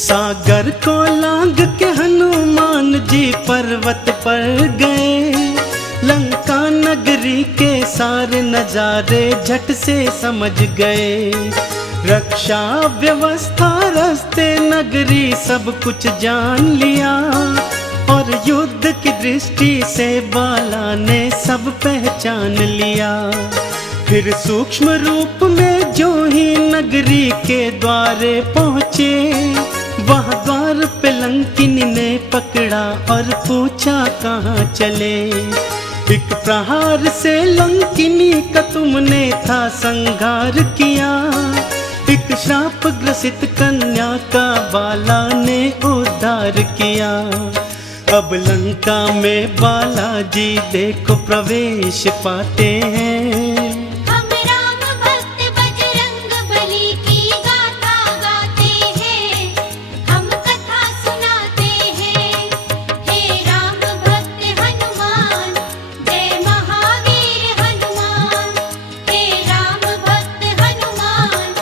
सागर को लांग के हनुमान जी पर्वत पर गए। लंका नगरी के सारे नजारे झट से समझ गए। रक्षा व्यवस्था रास्ते नगरी सब कुछ जान लिया, और युद्ध की दृष्टि से बाला ने सब पहचान लिया। फिर सूक्ष्म रूप में जो ही नगरी के द्वारे पहुँचे, वहाँ द्वार पे लंकिनी ने पकड़ा और पूछा कहाँ चले। एक प्रहार से लंकिनी का तुमने था संहार किया। एक श्राप ग्रसित कन्या का बाला ने उद्धार किया। अब लंका में बालाजी देखो प्रवेश पाते हैं। हम राम भक्त बजरंग बली की गाथा गाते हैं, हम कथा सुनाते हैं। हे राम भक्त हनुमान, जय महावीर हनुमान। हे राम भक्त हनुमान,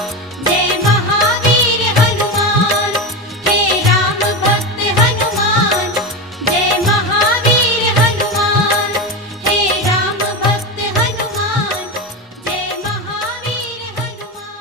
जय महावीर हनुमान। हे राम भक्त हनुमान, जय महावीर हनुमान। हे राम भक्त हनुमान, जय महावीर हनुमान।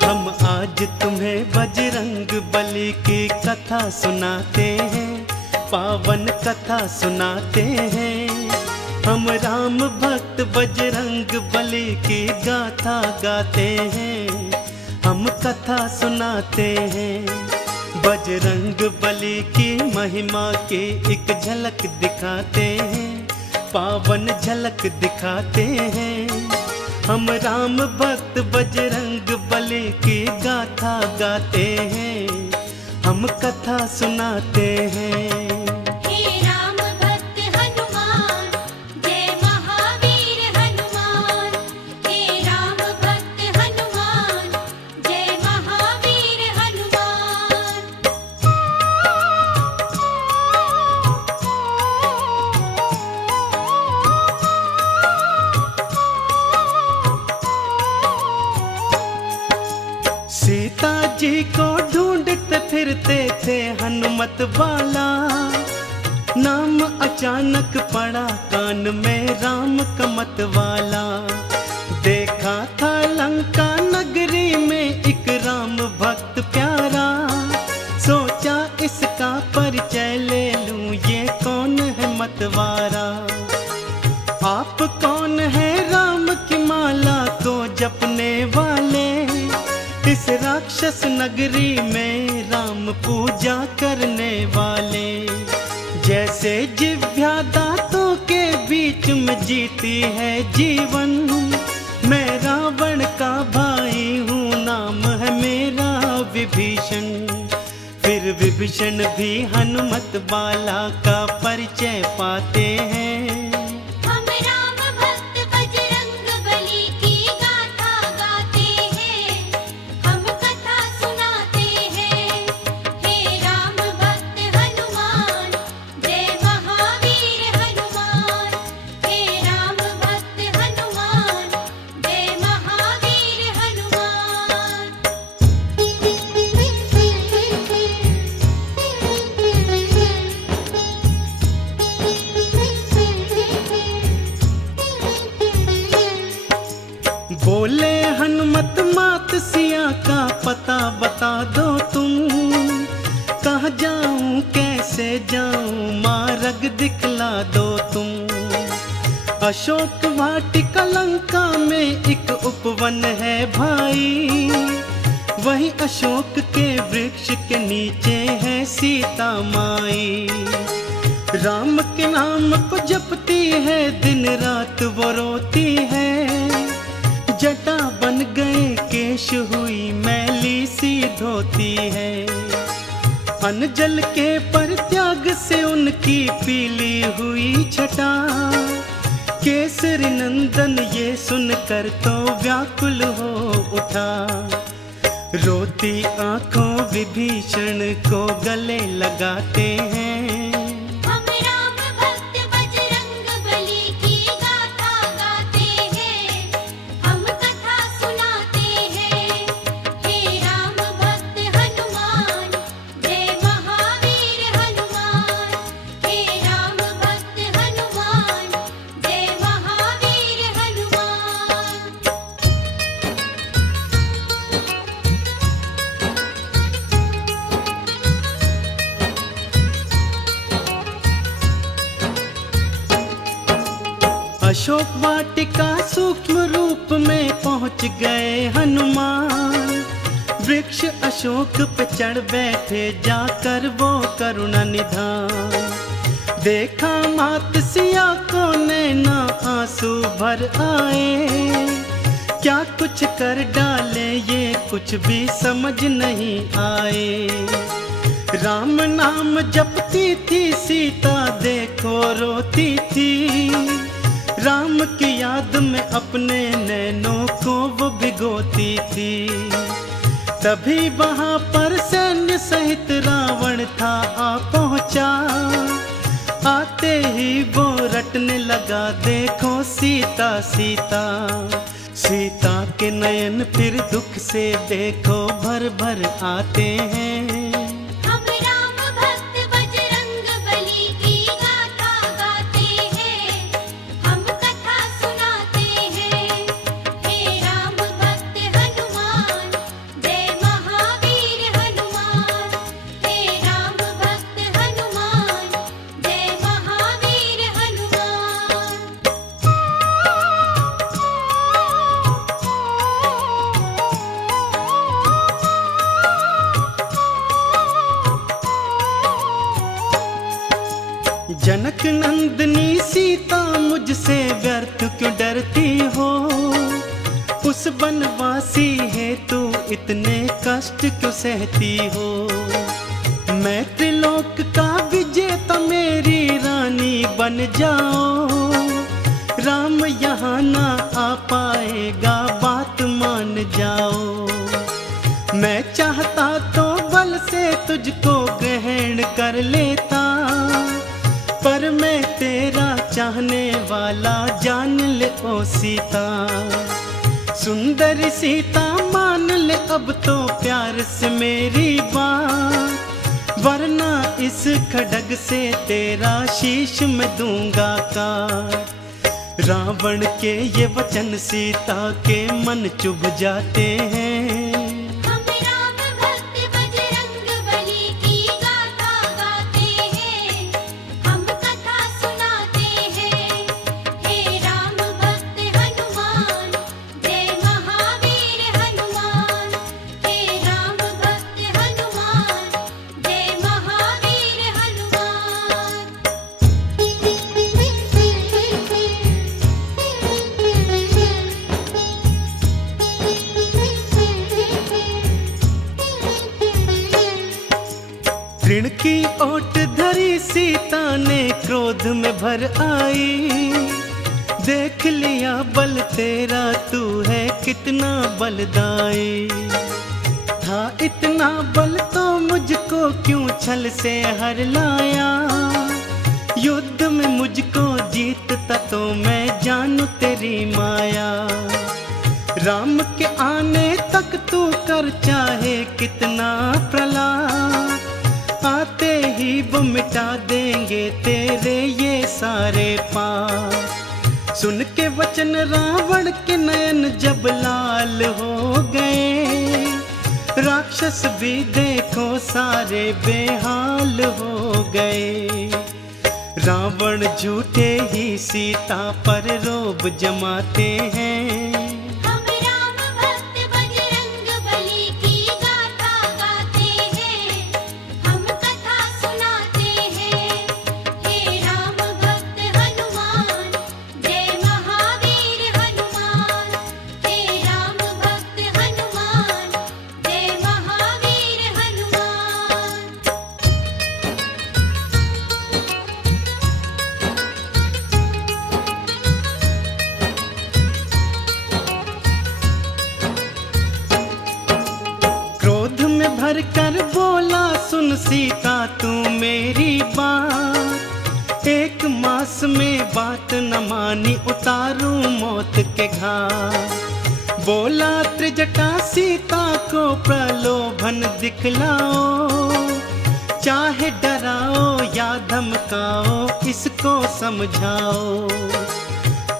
हम आज तुम्हें बजरंग बली की कथा सुनाते हैं, पावन कथा सुनाते हैं। हम राम भक्त बजरंग बली की गाथा गाते हैं, हम कथा सुनाते हैं। बजरंग बली की महिमा की एक झलक दिखाते हैं, पावन झलक दिखाते हैं। हम राम भक्त बजरंग बली की गाथा गाते हैं, हम कथा सुनाते हैं। हे राम भक्त हनुमान, जय महावीर हनुमान। हे राम भक्त हनुमान, जय महावीर हनुमान। सीता जी को ढूंढते फिरते थे हनुमत बाला। नाम अचानक पड़ा कान में राम का मत वाला। देखा था लंका नगरी में एक राम भक्त प्यारा। सोचा इसका परिचय ले लूं, ये कौन है मतवारा। आप कौन है राम की माला को जपने वाले। इस राक्षस नगरी में राम पूजा करने वाले। जैसे जिह्वा दांतों के बीच में जीती है जीवन। मैं रावण का भाई हूँ, नाम है मेरा विभीषण। फिर विभीषण भी हनुमत बाला का परिचय पाते हैं। हम राम भक्त बजरंग बली की गाथा गाते हैं, हम कथा सुनाते हैं। हे राम भक्त हनुमान, जय महावीर हनुमान। हे राम भक्त हनुमान, जय महावीर हनुमान। पता बता दो तुम, कहाँ जाऊं कैसे जाऊं मार्ग दिखला दो तुम। अशोक वाटिका लंका में एक उपवन है भाई, वहीं अशोक के वृक्ष के नीचे है सीता माई। राम के नाम को जपती है, दिन रात वो रोती है। जटा बन गए केश हुई मैली सी धोती है। अन्न जल के परित्याग से उनकी पीली हुई छटा। केसरी नंदन ये सुनकर तो व्याकुल हो उठा। रोती आंखों विभीषण को गले लगाते हैं। हम राम भक्त बजरंग बली की गाथा गाते हैं, हम कथा सुनाते हैं। हे राम भक्त हनुमान, जय महावीर हनुमान। हे राम भक्त हनुमान, जय महावीर हनुमान। अशोक वाटिका सूक्ष्म रूप में पहुंच गए हनुमान। वृक्ष अशोक पे चढ़ बैठे जाकर वो करुणा निधान। देखा मात सिया को नैना आंसू भर आए। क्या कुछ कर डाले ये कुछ भी समझ नहीं आए। राम नाम जपती थी सीता देखो रोती थी। राम की याद में अपने नैनों को वो भिगोती थी। तभी वहां पर सैन्य सहित रावण था आ पहुंचा। आते ही वो रटने लगा देखो सीता सीता। सीता के नयन फिर दुख से देखो भर भर आते हैं। हम राम भक्त बजरंग बली की गाथा गाते हैं, हम कथा सुनाते हैं। हे राम भक्त हनुमान, जय महावीर हनुमान। हे राम भक्त हनुमान, जय महावीर हनुमान। जनक नंदनी सीता मुझसे व्यर्थ क्यों डरती हो। उस बनवासी है तू इतने कष्ट क्यों सहती हो। मैं त्रिलोक का विजेता मेरी रानी बन जाओ। राम यहाँ ना आ पाएगा बात मान जाओ। मैं चाहता तो बल से तुझको ग्रहण कर लेता। पर मैं तेरा चाहने वाला जान ले ओ सीता। सुंदर सीता मान ले अब तो प्यार से मेरी बात। वरना इस खड्ग से तेरा शीश मैं दूंगा काट। रावण के ये वचन सीता के मन चुभ जाते हैं। हम राम भक्त बजरंग बली की गाथा गाते हैं, हम कथा सुनाते हैं। हे राम भक्त हनुमान, जय महावीर हनुमान। हे राम भक्त हनुमान, जय महावीर हनुमान। ऋण की ओट धरी सीता ने क्रोध में भर आई। देख लिया बल तेरा तू है कितना बलदाई। था इतना बल तो मुझको क्यों छल से हर लाया। युद्ध में मुझको जीतता तो मैं जानू तेरी माया। राम के आने तक तू कर चाहे कितना प्रलाप। आते ही वो मिटा देंगे तेरे ये सारे पाप। सुन के वचन रावण के नयन जब लाल हो गए। राक्षस भी देखो सारे बेहाल हो गए। रावण झूठे ही सीता पर रोब जमाते हैं। हम राम भक्त बजरंग बली की गाथा गाते हैं, हम कथा सुनाते हैं। हे राम भक्त हनुमान, जय महावीर हनुमान। हे राम भक्त हनुमान, जय महावीर हनुमान। क्रोध में भर कर बोला सुन सीता तू मेरी बात। एक मास में बात न मानी उतारूं मौत के घाट। बोला त्रिजटा सीता को प्रलोभन दिखलाओ। चाहे डराओ या धमकाओ इसको समझाओ।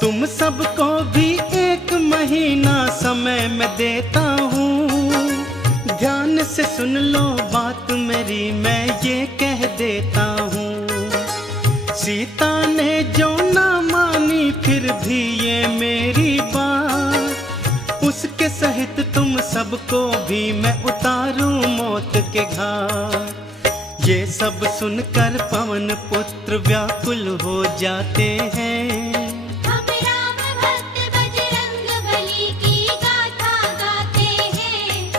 तुम सबको भी 1 महीना समय मैं देता हूँ। ध्यान से सुन लो बात मेरी, मैं ये कह देता हूँ। सीता ने जो ना मानी फिर भी ये मेरी बात, उसके सहित तुम सबको भी मैं उतारूं मौत के घाट। ये सब सुनकर पवन पुत्र व्याकुल हो जाते हैं। हम राम भक्त बजरंग बली की गाथा गाते हैं,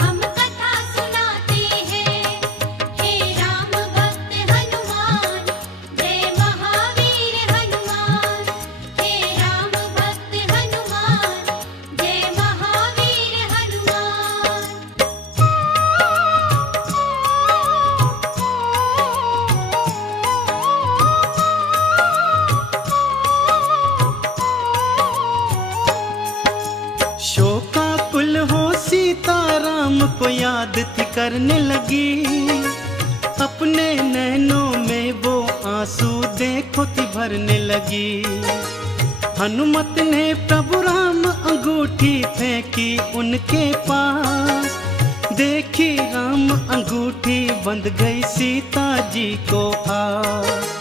हम कथा सुनाते हैं। हे राम भक्त हनुमान, जय महावीर हनुमान। हे राम भक्त हनुमान, जय महावीर हनुमान। शोकाकुल हो सीता राम को याद थी करने लगी। अपने नैनों में वो आंसू देखो थी भरने लगी। हनुमत ने प्रभु राम अंगूठी फेंकी उनके पास। देखी राम अंगूठी बंध गई सीता जी को आस।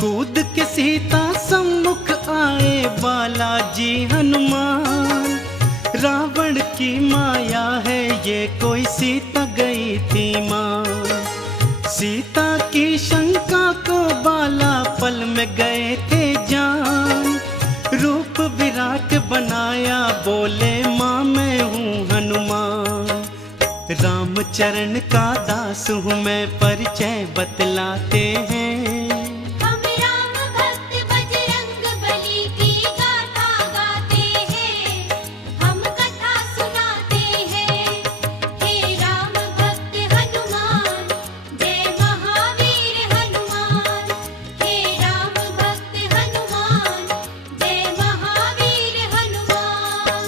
कूद के सीता सम्मुख आए बालाजी हनुमान। रावण की माया है ये कोई सीता गई थी मां। सीता की शंका को बाला पल में गए थे जान। रूप विराट बनाया बोले माँ मैं हूँ हनुमान। रामचरण का दास हूँ मैं परिचय बतलाते हैं। हम राम भक्त बजरंग बली की गाथा गाते हैं, हम कथा सुनाते हैं। हे राम भक्त हनुमान, जय महावीर हनुमान। हे राम भक्त हनुमान, जय महावीर हनुमान।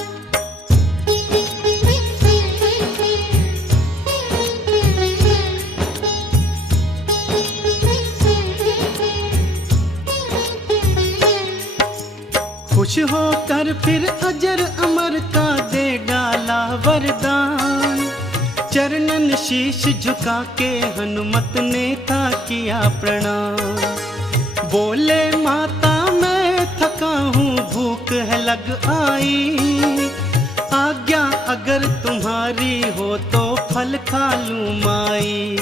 खुश होकर फिर अजर अमर का दे डाला वरदान। चरणन शीश झुका के हनुमत ने था किया प्रणाम। बोले माता मैं थका हूँ भूख है लग आई। आज्ञा अगर तुम्हारी हो तो फल खा लूँ माई।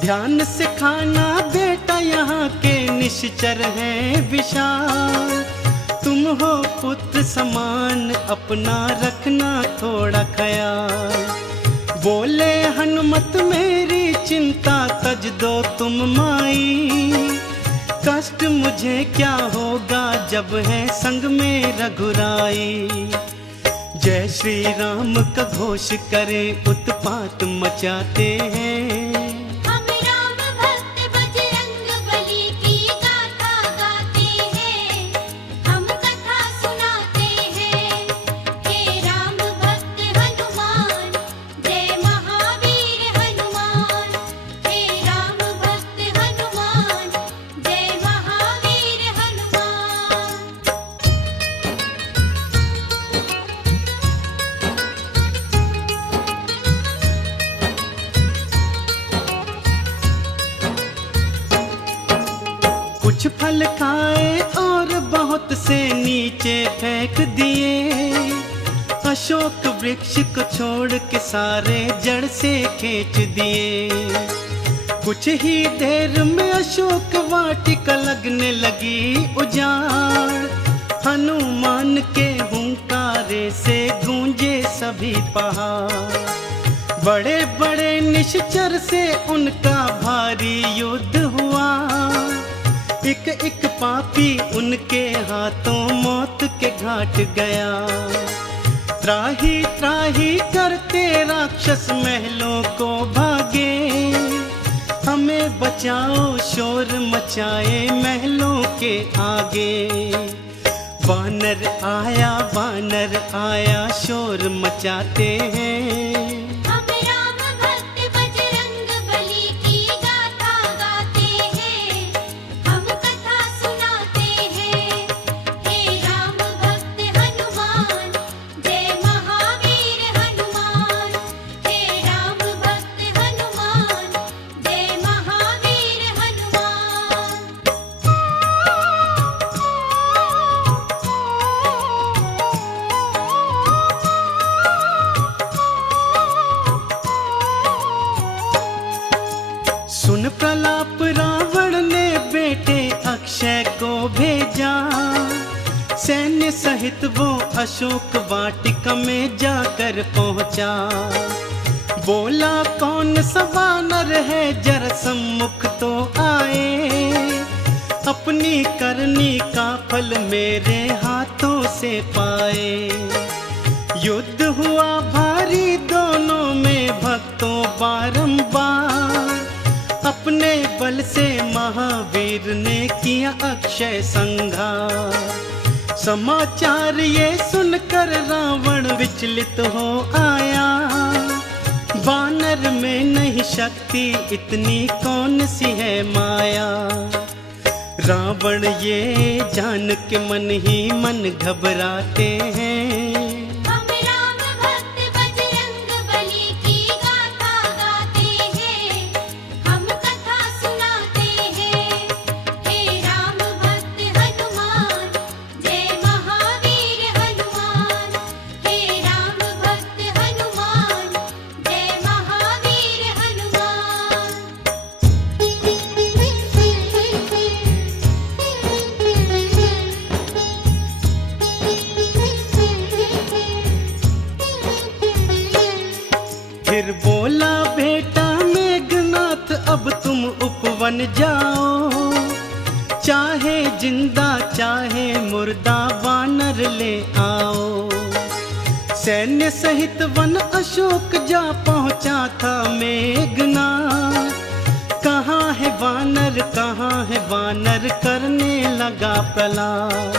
ध्यान से खाना बेटा यहाँ के निश्चर हैं विशाल। तुम हो पुत्र समान अपना रखना थोड़ा ख्याल। बोले हनुमत मेरी चिंता तज दो तुम माई। कष्ट मुझे क्या होगा जब है संग में रघुराई। जय श्री राम का घोष करे उत्पात मचाते हैं। हम राम भक्त बजरंग बली की गाथा गाते हैं, हम कथा सुनाते हैं। हे राम भक्त हनुमान, जय महावीर हनुमान। हे राम भक्त हनुमान, जय महावीर हनुमान। कुछ फल खाए और बहुत से नीचे फेंक दिए। अशोक वृक्ष को छोड़ के सारे जड़ से खींच दिए। कुछ ही देर में अशोक वाटिका लगने लगी उजाड़। हनुमान के हुंकारे से गूंजे सभी पहाड़। बड़े बड़े निश्चर से उनका भारी युद्ध हुआ। एक एक पापी उनके हाथों मौत के घाट गया। त्राही त्राही करते राक्षस महलों को भागे। हमें बचाओ शोर मचाए महलों के आगे। वानर आया शोर मचाते हैं। हम राम भक्त बजरंग बली की गाथा गाते हैं। हम कथा सुनाते हैं। हे राम भक्त हनुमान, जय महावीर हनुमान। हे राम भक्त हनुमान, जय महावीर हनुमान। सुन प्रलाप रावण ने बेटे अक्षय को भेजा। सैन्य सहित वो अशोक वाटिका में जाकर पहुंचा। बोला कौन सा वानर है जरा सम्मुख तो आए। अपनी करनी का फल मेरे हाथों से पाए। युद्ध हुआ भारी दोनों में भक्तों बारंबार। अपने बल से महावीर ने किया अक्षय संहार। समाचार ये सुनकर रावण विचलित हो आया। वानर में नहीं शक्ति इतनी कौन सी है माया। रावण ये जान के मन ही मन घबराते हैं। हम राम भक्त बजरंग बली की गाथा गाते हैं। हम कथा सुनाते हैं। हे राम भक्त हनुमान, जय महावीर हनुमान। हे राम भक्त हनुमान, जय महावीर हनुमान। फिर बोला बेटा मेघनाथ अब तुम उपवन जाओ। चाहे जिंदा चाहे मुर्दा वानर ले आओ। सैन्य सहित वन अशोक जा पहुंचा था मेघनाथ। कहाँ है वानर करने लगा प्रलाप।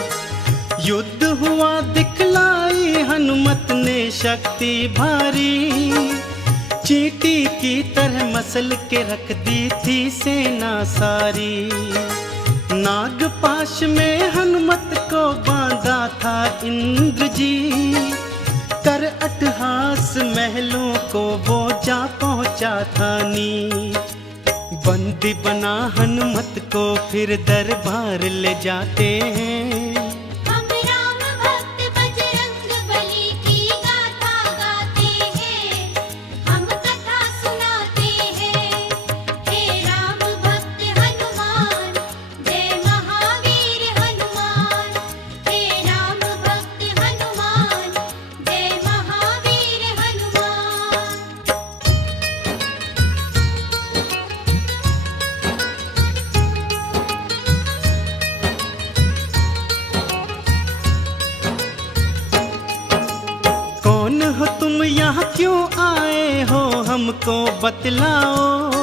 युद्ध हुआ दिखलाई हनुमत ने शक्ति भारी। चींटी की तरह मसल के रख दी थी सेना सारी। नागपाश में हनुमत को बांधा था इंद्र जी। कर अट्टहास महलों को वो जा पहुंचा था नीच। बंदी बना हनुमत को फिर दरबार ले जाते हैं। हम राम भक्त बजरंग बली की गाथा गाते हैं। हम कथा सुनाते हैं। हे राम भक्त हनुमान, जय महावीर हनुमान। हे राम भक्त हनुमान, जय महावीर हनुमान। कौन हो तुम यहाँ क्यों आए हो हमको बतलाओ।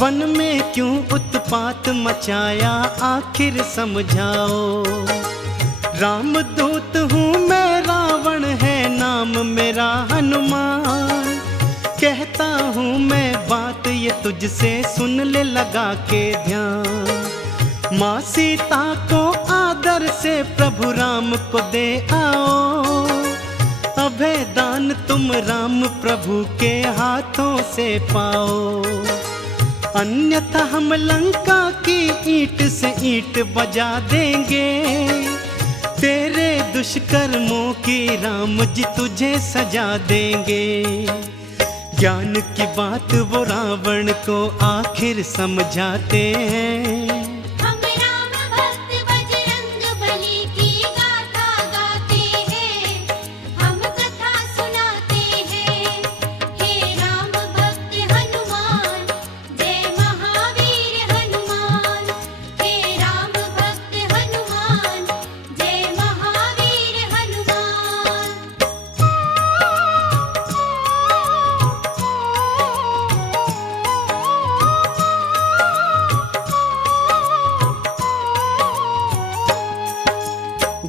वन में क्यों उत्पात मचाया आखिर समझाओ। रामदूत हूँ मैं रावण है नाम मेरा हनुमान। कहता हूँ मैं बात ये तुझसे सुन ले लगा के ध्यान। माँ सीता को आदर से प्रभु राम को दे आओ। अभय दान तुम राम प्रभु के हाथों से पाओ। अन्यथा हम लंका की ईंट से ईंट बजा देंगे। तेरे दुष्कर्मों की राम जी तुझे सजा देंगे। ज्ञान की बात वो रावण को आखिर समझाते हैं। हम राम भक्त बजरंग बली की गाथा गाते हैं, हम कथा सुनाते हैं। हे राम भक्त हनुमान, जय महावीर हनुमान। हे राम भक्त हनुमान, जय महावीर हनुमान।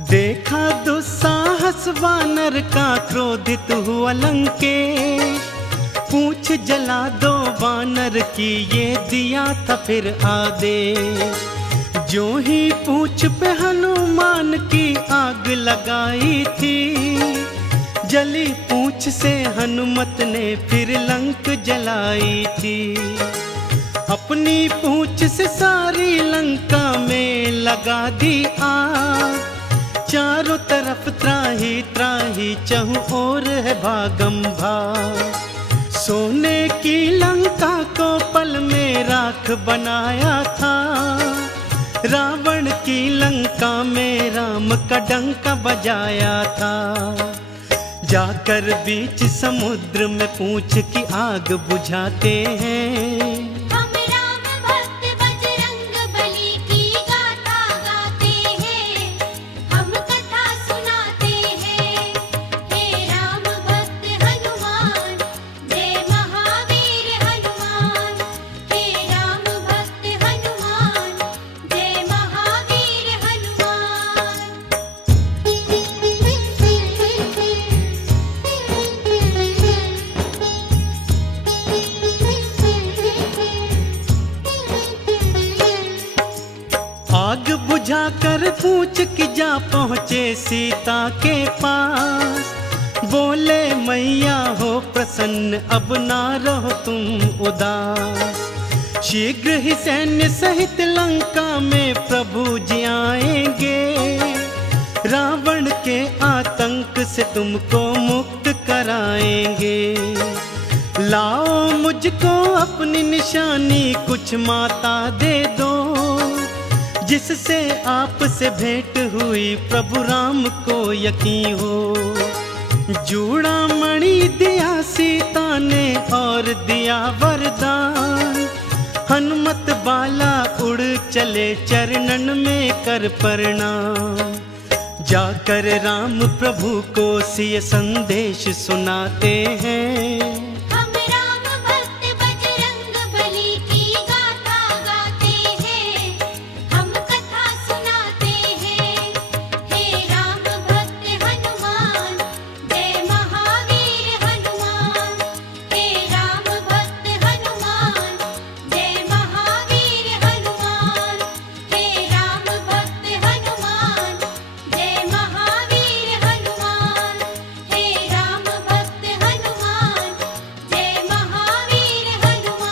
देखा दुस्साहस वानर का क्रोधित हुआ लंकेश। पूछ जला दो वानर की ये दिया था फिर आदेश। जो ही पूछ पे हनुमान की आग लगाई थी, जली पूछ से हनुमत ने फिर लंक जलाई थी। अपनी पूछ से सारी लंका में लगा दी आग। चारों तरफ त्राही त्राही चहु ओर है भागम भाग। सोने की लंका को पल में राख बनाया था। रावण की लंका में राम का डंका बजाया था। जाकर बीच समुद्र में पूछ की आग बुझाते हैं। हम राम भक्त बजरंग बली की गाथा गाते हैं, हम कथा सुनाते हैं। हे राम भक्त हनुमान, जय महावीर हनुमान। हे राम भक्त हनुमान, जय महावीर आग बुझाकर पूछ की जा पहुँचे सीता के पास। बोले मैया हो प्रसन्न अब ना रहो तुम उदास। शीघ्र ही सैन्य सहित लंका में प्रभु जी आएंगे। रावण के आतंक से तुमको मुक्त कराएंगे। लाओ मुझको अपनी निशानी कुछ माता दे दो। जिससे आपसे भेंट हुई प्रभु राम को यकीन हो। जूड़ा मणि दिया सीता ने और दिया वरदान। हनुमत बाला उड़ चले चरणन में कर प्रणाम। जाकर राम प्रभु को सिय संदेश सुनाते हैं। हम राम भक्त बजरंग बली की गाथा गाते हैं, हम कथा सुनाते हैं। हे राम भक्त हनुमान, जय महावीर हनुमान। हे राम भक्त हनुमान, जय महावीर हनुमान। हे राम भक्त हनुमान, जय महावीर हनुमान। हे राम भक्त हनुमान, जय महावीर हनुमान।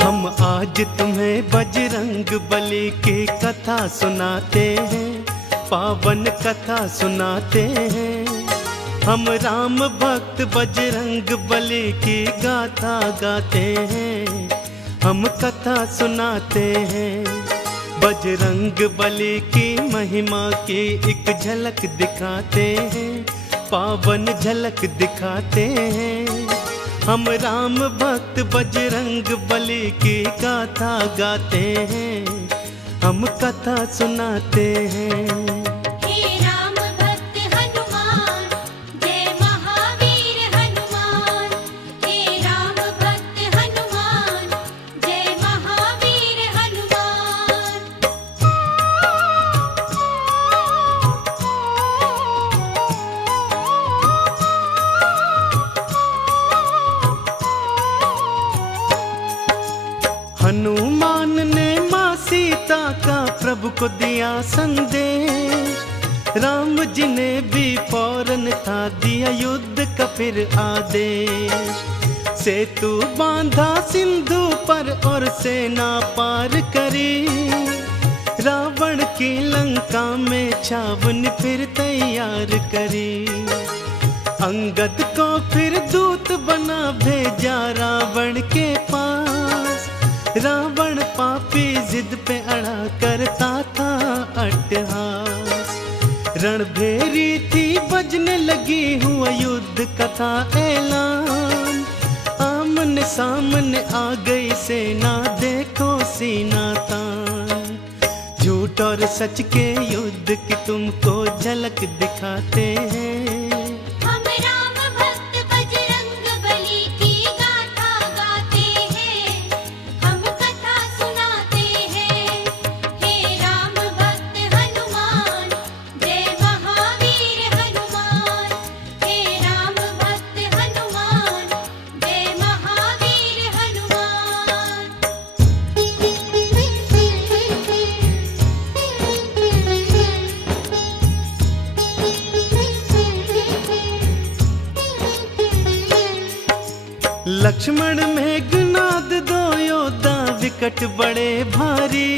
हम आज तुम्हें बजरंग बली की कथा सुनाते हैं। पावन कथा सुनाते हैं। हम राम भक्त बजरंग बली की गाथा गाते हैं। हम कथा सुनाते हैं। बजरंग बली की महिमा की एक झलक दिखाते हैं। पावन झलक दिखाते हैं। हम राम भक्त बजरंग बली की गाथा गाते हैं। हम कथा सुनाते हैं। हे राम भक्त हनुमान, जय महावीर हनुमान। हे राम भक्त हनुमान, जय महावीर हनुमान। को दिया संदेश, राम जी ने भी फौरन था दिया युद्ध का फिर आदेश। सेतु बांधा सिंधु पर और सेना पार करी, रावण की लंका में छावनी फिर तैयार करी। अंगद को फिर दूत बना भेजा रावण के पास, रावण पापी जिद पे अड़ा करता था अट्टहास। रणभेरी थी बजने लगी हुआ युद्ध का था ऐलान, आमने सामने आ गई सेना देखो सीना तान। झूठ और सच के युद्ध की तुमको झलक दिखाते हैं, हम राम भक्त बजरंग बली की गाथा गाते हैं, हम कथा सुनाते हैं। हे राम भक्त हनुमान, जय महावीर हनुमान। हे राम भक्त हनुमान, जय महावीर हनुमान। लक्ष्मण मेघनाद दो योद्धा विकट बड़े भारी,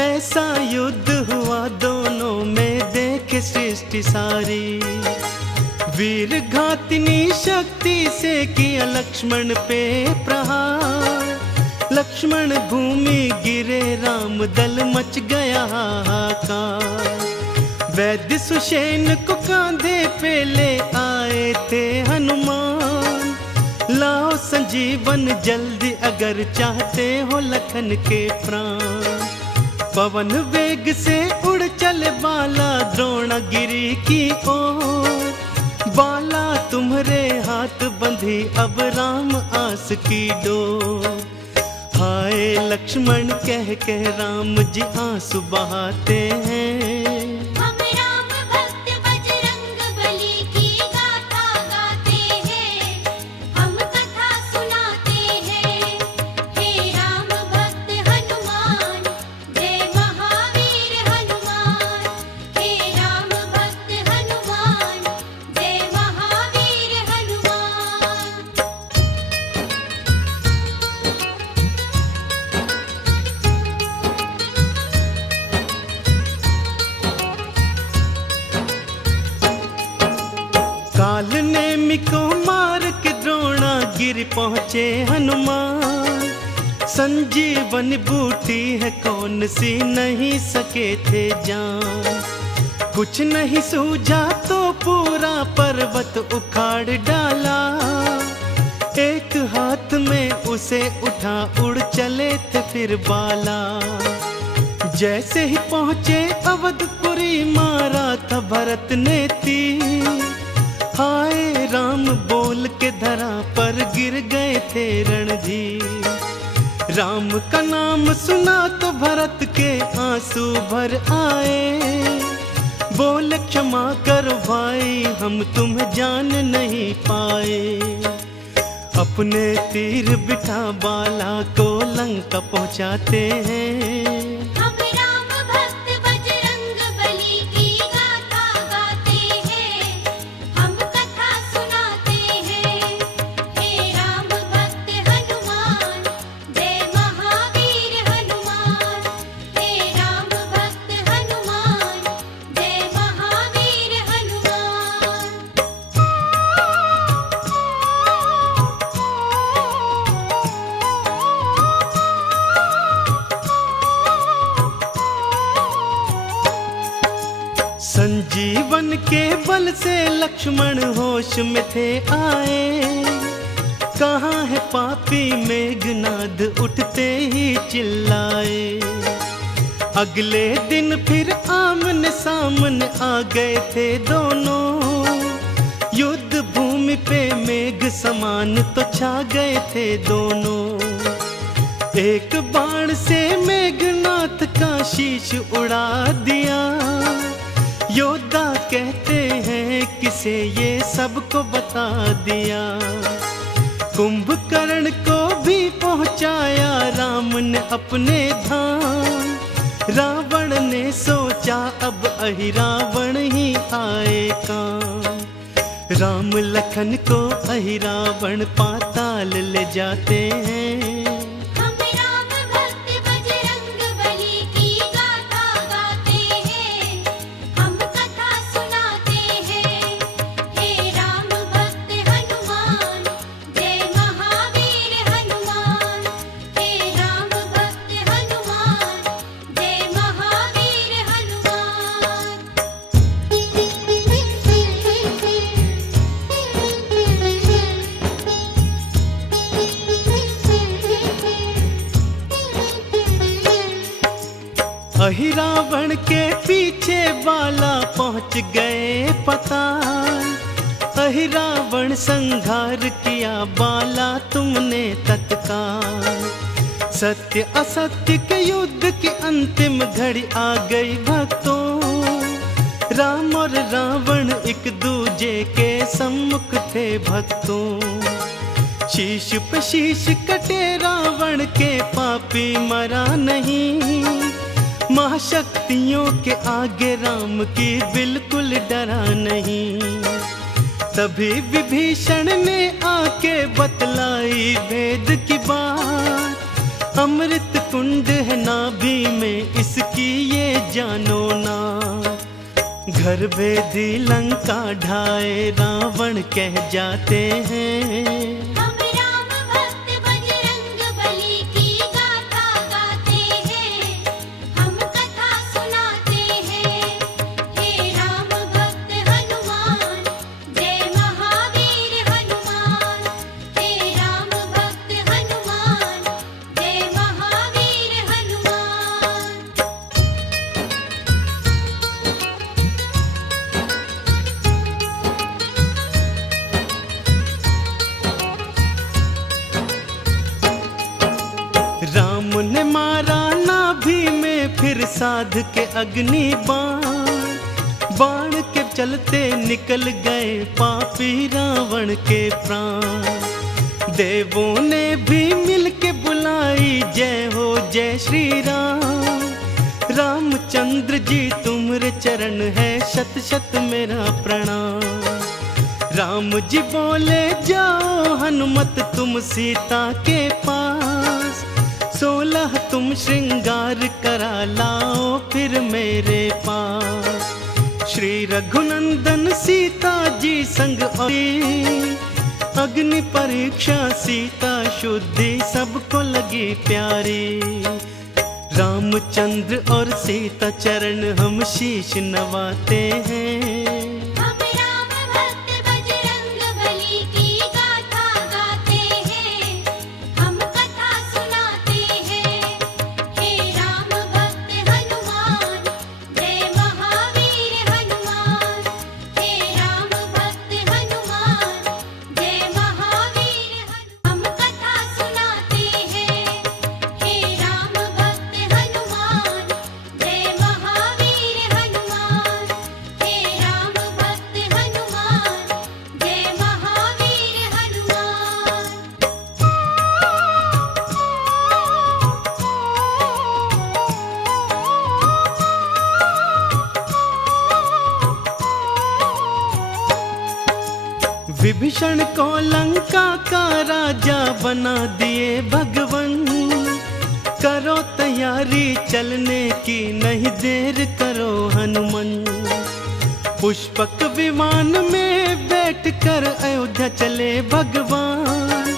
ऐसा युद्ध हुआ दोनों में देखे सृष्टि सारी। वीर घातिनी शक्ति से किया लक्ष्मण पे प्रहार, लक्ष्मण भूमि गिरे राम दल मच गया हाहाकार। वैद्य सुषेण को कांधे पे ले आए थे हनुमान, लाओ संजीवन जल्दी अगर चाहते हो लखन के प्राण। पवन वेग से उड़ चले बाला द्रोणगिरी की ओर, बाला तुम्हारे हाथ बंधी अब राम आस की डोर। हाय लक्ष्मण कह कह राम जी आंसू बहाते हैं, हम राम भक्त बजरंग बली की गाथा गाते हैं, हम कथा सुनाते हैं। हे राम भक्त हनुमान, जय महावीर हनुमान। हे राम भक्त हनुमान, जय महावीर हनुमान। काल नेमि को मार के द्रोणागिरि पहुँचे हनुमान। संजीवन बूटी है कौन सी नहीं सके थे जान, कुछ नहीं सूझा तो पूरा पर्वत उखाड़ डाला। एक हाथ में उसे उठा उड़ चले थे फिर बाला। जैसे ही पहुँचे अवधपुरी मारा था भरत ने तीर, हाय राम बोल के धरा पर गिर गए थे रणधीर। राम का नाम सुना तो भरत के आंसू भर आए, बोले क्षमा करो भाई हम तुम्हें जान नहीं पाए। अपने तीर बिठा बाला को लंका पहुंचाते हैं, हम राम भक्त बजरंग बली की गाथा गाते हैं, हम कथा सुनाते हैं। हे राम भक्त हनुमान, जय महावीर हनुमान। हे राम भक्त हनुमान, जय महावीर हनुमान। संजीवन के बल से लक्ष्मण होश में थे आए। कहाँ है पापी मेघनाद उठते ही चिल्लाए। अगले दिन फिर आमने सामने आ गए थे दोनों, युद्ध भूमि पे मेघ समान तो छा गए थे दोनों। एक बाण से मेघनाथ का शीश उड़ा दिया, योद्धा कहते हैं किसे ये सबको बता दिया। कुंभकर्ण को भी पहुंचाया राम ने अपने धाम, रावण ने सोचा अब अहिरावण ही आए काम। राम लखन को अहिरावण पाताल ले जाते हैं। हम राम भक्त बजरंग बली की गाथा गाते हैं, हम कथा सुनाते हैं। हे राम भक्त हनुमान, जय महावीर हनुमान। हे राम भक्त हनुमान, जय महावीर अहिरावण के पीछे वाला पहुंच गए पताल। अहिरावण संघार किया बाला तुमने तत्काल। सत्य असत्य के युद्ध की अंतिम घड़ी आ गई भक्तों। राम और रावण एक दूजे के सम्मुख थे भक्तों। शीश पे शीश कटे रावण के, पापी मरा नहीं। महाशक्तियों के आगे राम की बिल्कुल डरा नहीं। तभी विभीषण ने आके बतलाई वेद की बात। अमृत कुंड है नाभि में इसकी ये जानो ना। घर भेदी लंका ढाए रावण कह जाते हैं। हम राम भक्त बजरंग बली की गाथा गाते हैं, हम कथा सुनाते हैं। हे राम भक्त हनुमान, जय महावीर हनुमान। हे राम भक्त हनुमान, जय महावीर हनुमान। राम ने मारा नाभि में फिर साध के अग्नि बाण। बाण के चलते निकल गए पापी रावण के प्राण। देवों ने भी मिल के बुलाई जय हो जय श्री राम। रामचंद्र जी तुम्हारे चरण है शत शत मेरा प्रणाम। राम जी बोले जाओ हनुमत तुम सीता के पास। 16 तुम श्रृंगार करा लाओ फिर मेरे पास। श्री रघुनंदन सीता जी संग आई। अग्नि परीक्षा सीता शुद्धि सबको लगी प्यारी। रामचंद्र और सीता चरण हम शीश नवाते हैं। हम राम भक्त बजरंग बली की गाथा गाते हैं, हम कथा सुनाते हैं। हे राम भक्त हनुमान, जय महावीर हनुमान। हे राम भक्त हनुमान, जय महावीर हनुमान। हम कथा सुनाते हैं। हे राम भक्त हनुमान, जय महावीर हनुमान। हे राम भक्त हनुमान, जय महावीर हनुमान। विभीषण को लंका का राजा बना दिए भगवन। करो तैयारी चलने की नहीं देर करो हनुमान। पुष्पक विमान में बैठकर अयोध्या चले भगवान।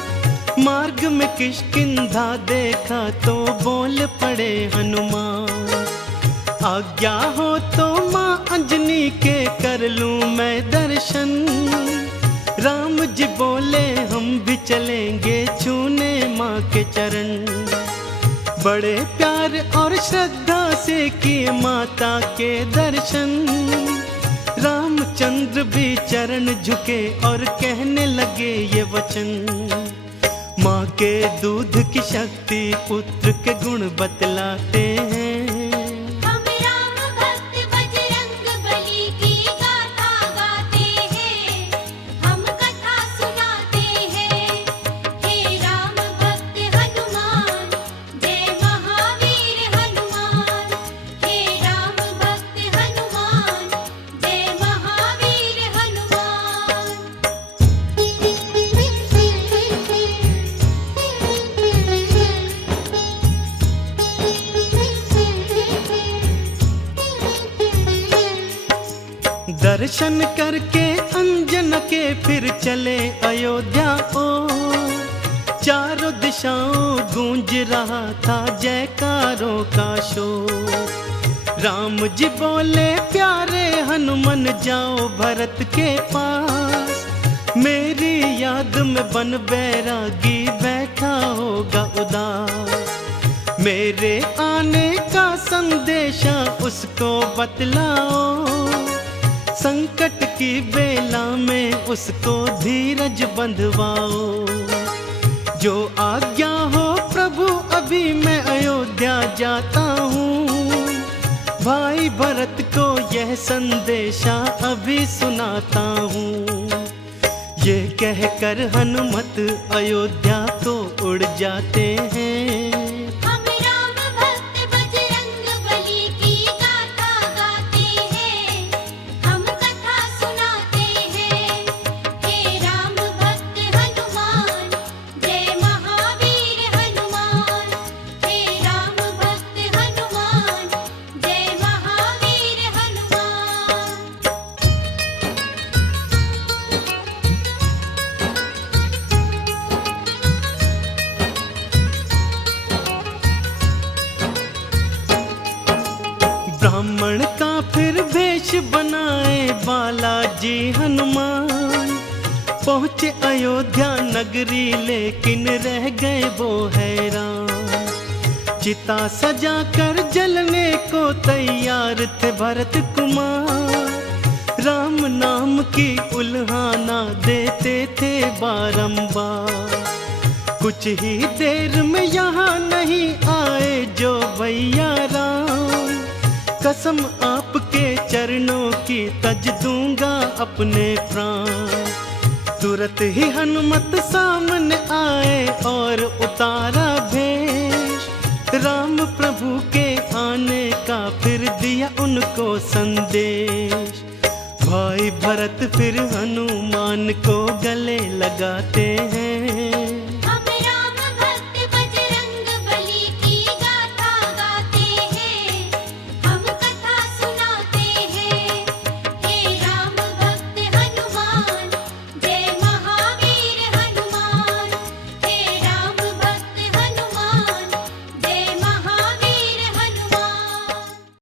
मार्ग में किष्किंधा देखा तो बोल पड़े हनुमान। आज्ञा हो तो माँ अंजनी के कर लूं मैं दर्शन। राम जी बोले हम भी चलेंगे छूने माँ के चरण। बड़े प्यार और श्रद्धा से किए माता के दर्शन। रामचंद्र भी चरण झुके और कहने लगे ये वचन। माँ के दूध की शक्ति पुत्र के गुण बतलाते हैं। हम राम भक्त बजरंग बली की गाथा गाते हैं, हम कथा सुनाते हैं। हे राम भक्त हनुमान, जय महावीर हनुमान। दर्शन करके अंजन के फिर चले अयोध्या ओ। चारों दिशाओं गूंज रहा था जयकारों का शोर। राम जी बोले प्यारे हनुमान जाओ भरत के पास। मेरी याद में बन बैरागी बैठा होगा उदास। मेरे आने का संदेशा उसको बतलाओ। संकट की बेला में उसको धीरज बंधवाओ। जो आज्ञा हो प्रभु अभी मैं अयोध्या जाता हूँ। भाई भरत को यह संदेशा अभी सुनाता हूँ। ये कहकर हनुमत अयोध्या को उड़ जाते हैं। हम राम भक्त बजरंग बली की गाथा गाते हैं। हम कथा सुनाते हैं। हे राम भक्त हनुमान जय महावीर हनुमान। हे राम भक्त हनुमान जय महावीर हनुमान। ब्राह्मण का फिर वेश बनाए बालाजी हनुमान। पहुँचे अयोध्या नगरी लेकिन रह गए वो हैरान। चिता सजा कर जलने को तैयार थे भरत कुमार। राम नाम की उल्हाना देते थे बारंबार। कुछ ही देर में यहाँ नहीं आए जो भैया राम। कसम आपके चरणों की तज दूंगा अपने प्राण। तुरंत ही हनुमत सामने आए और उतारा भेष। राम प्रभु के आने का फिर दिया उनको संदेश। भाई भरत फिर हनुमान को गले लगाते हैं।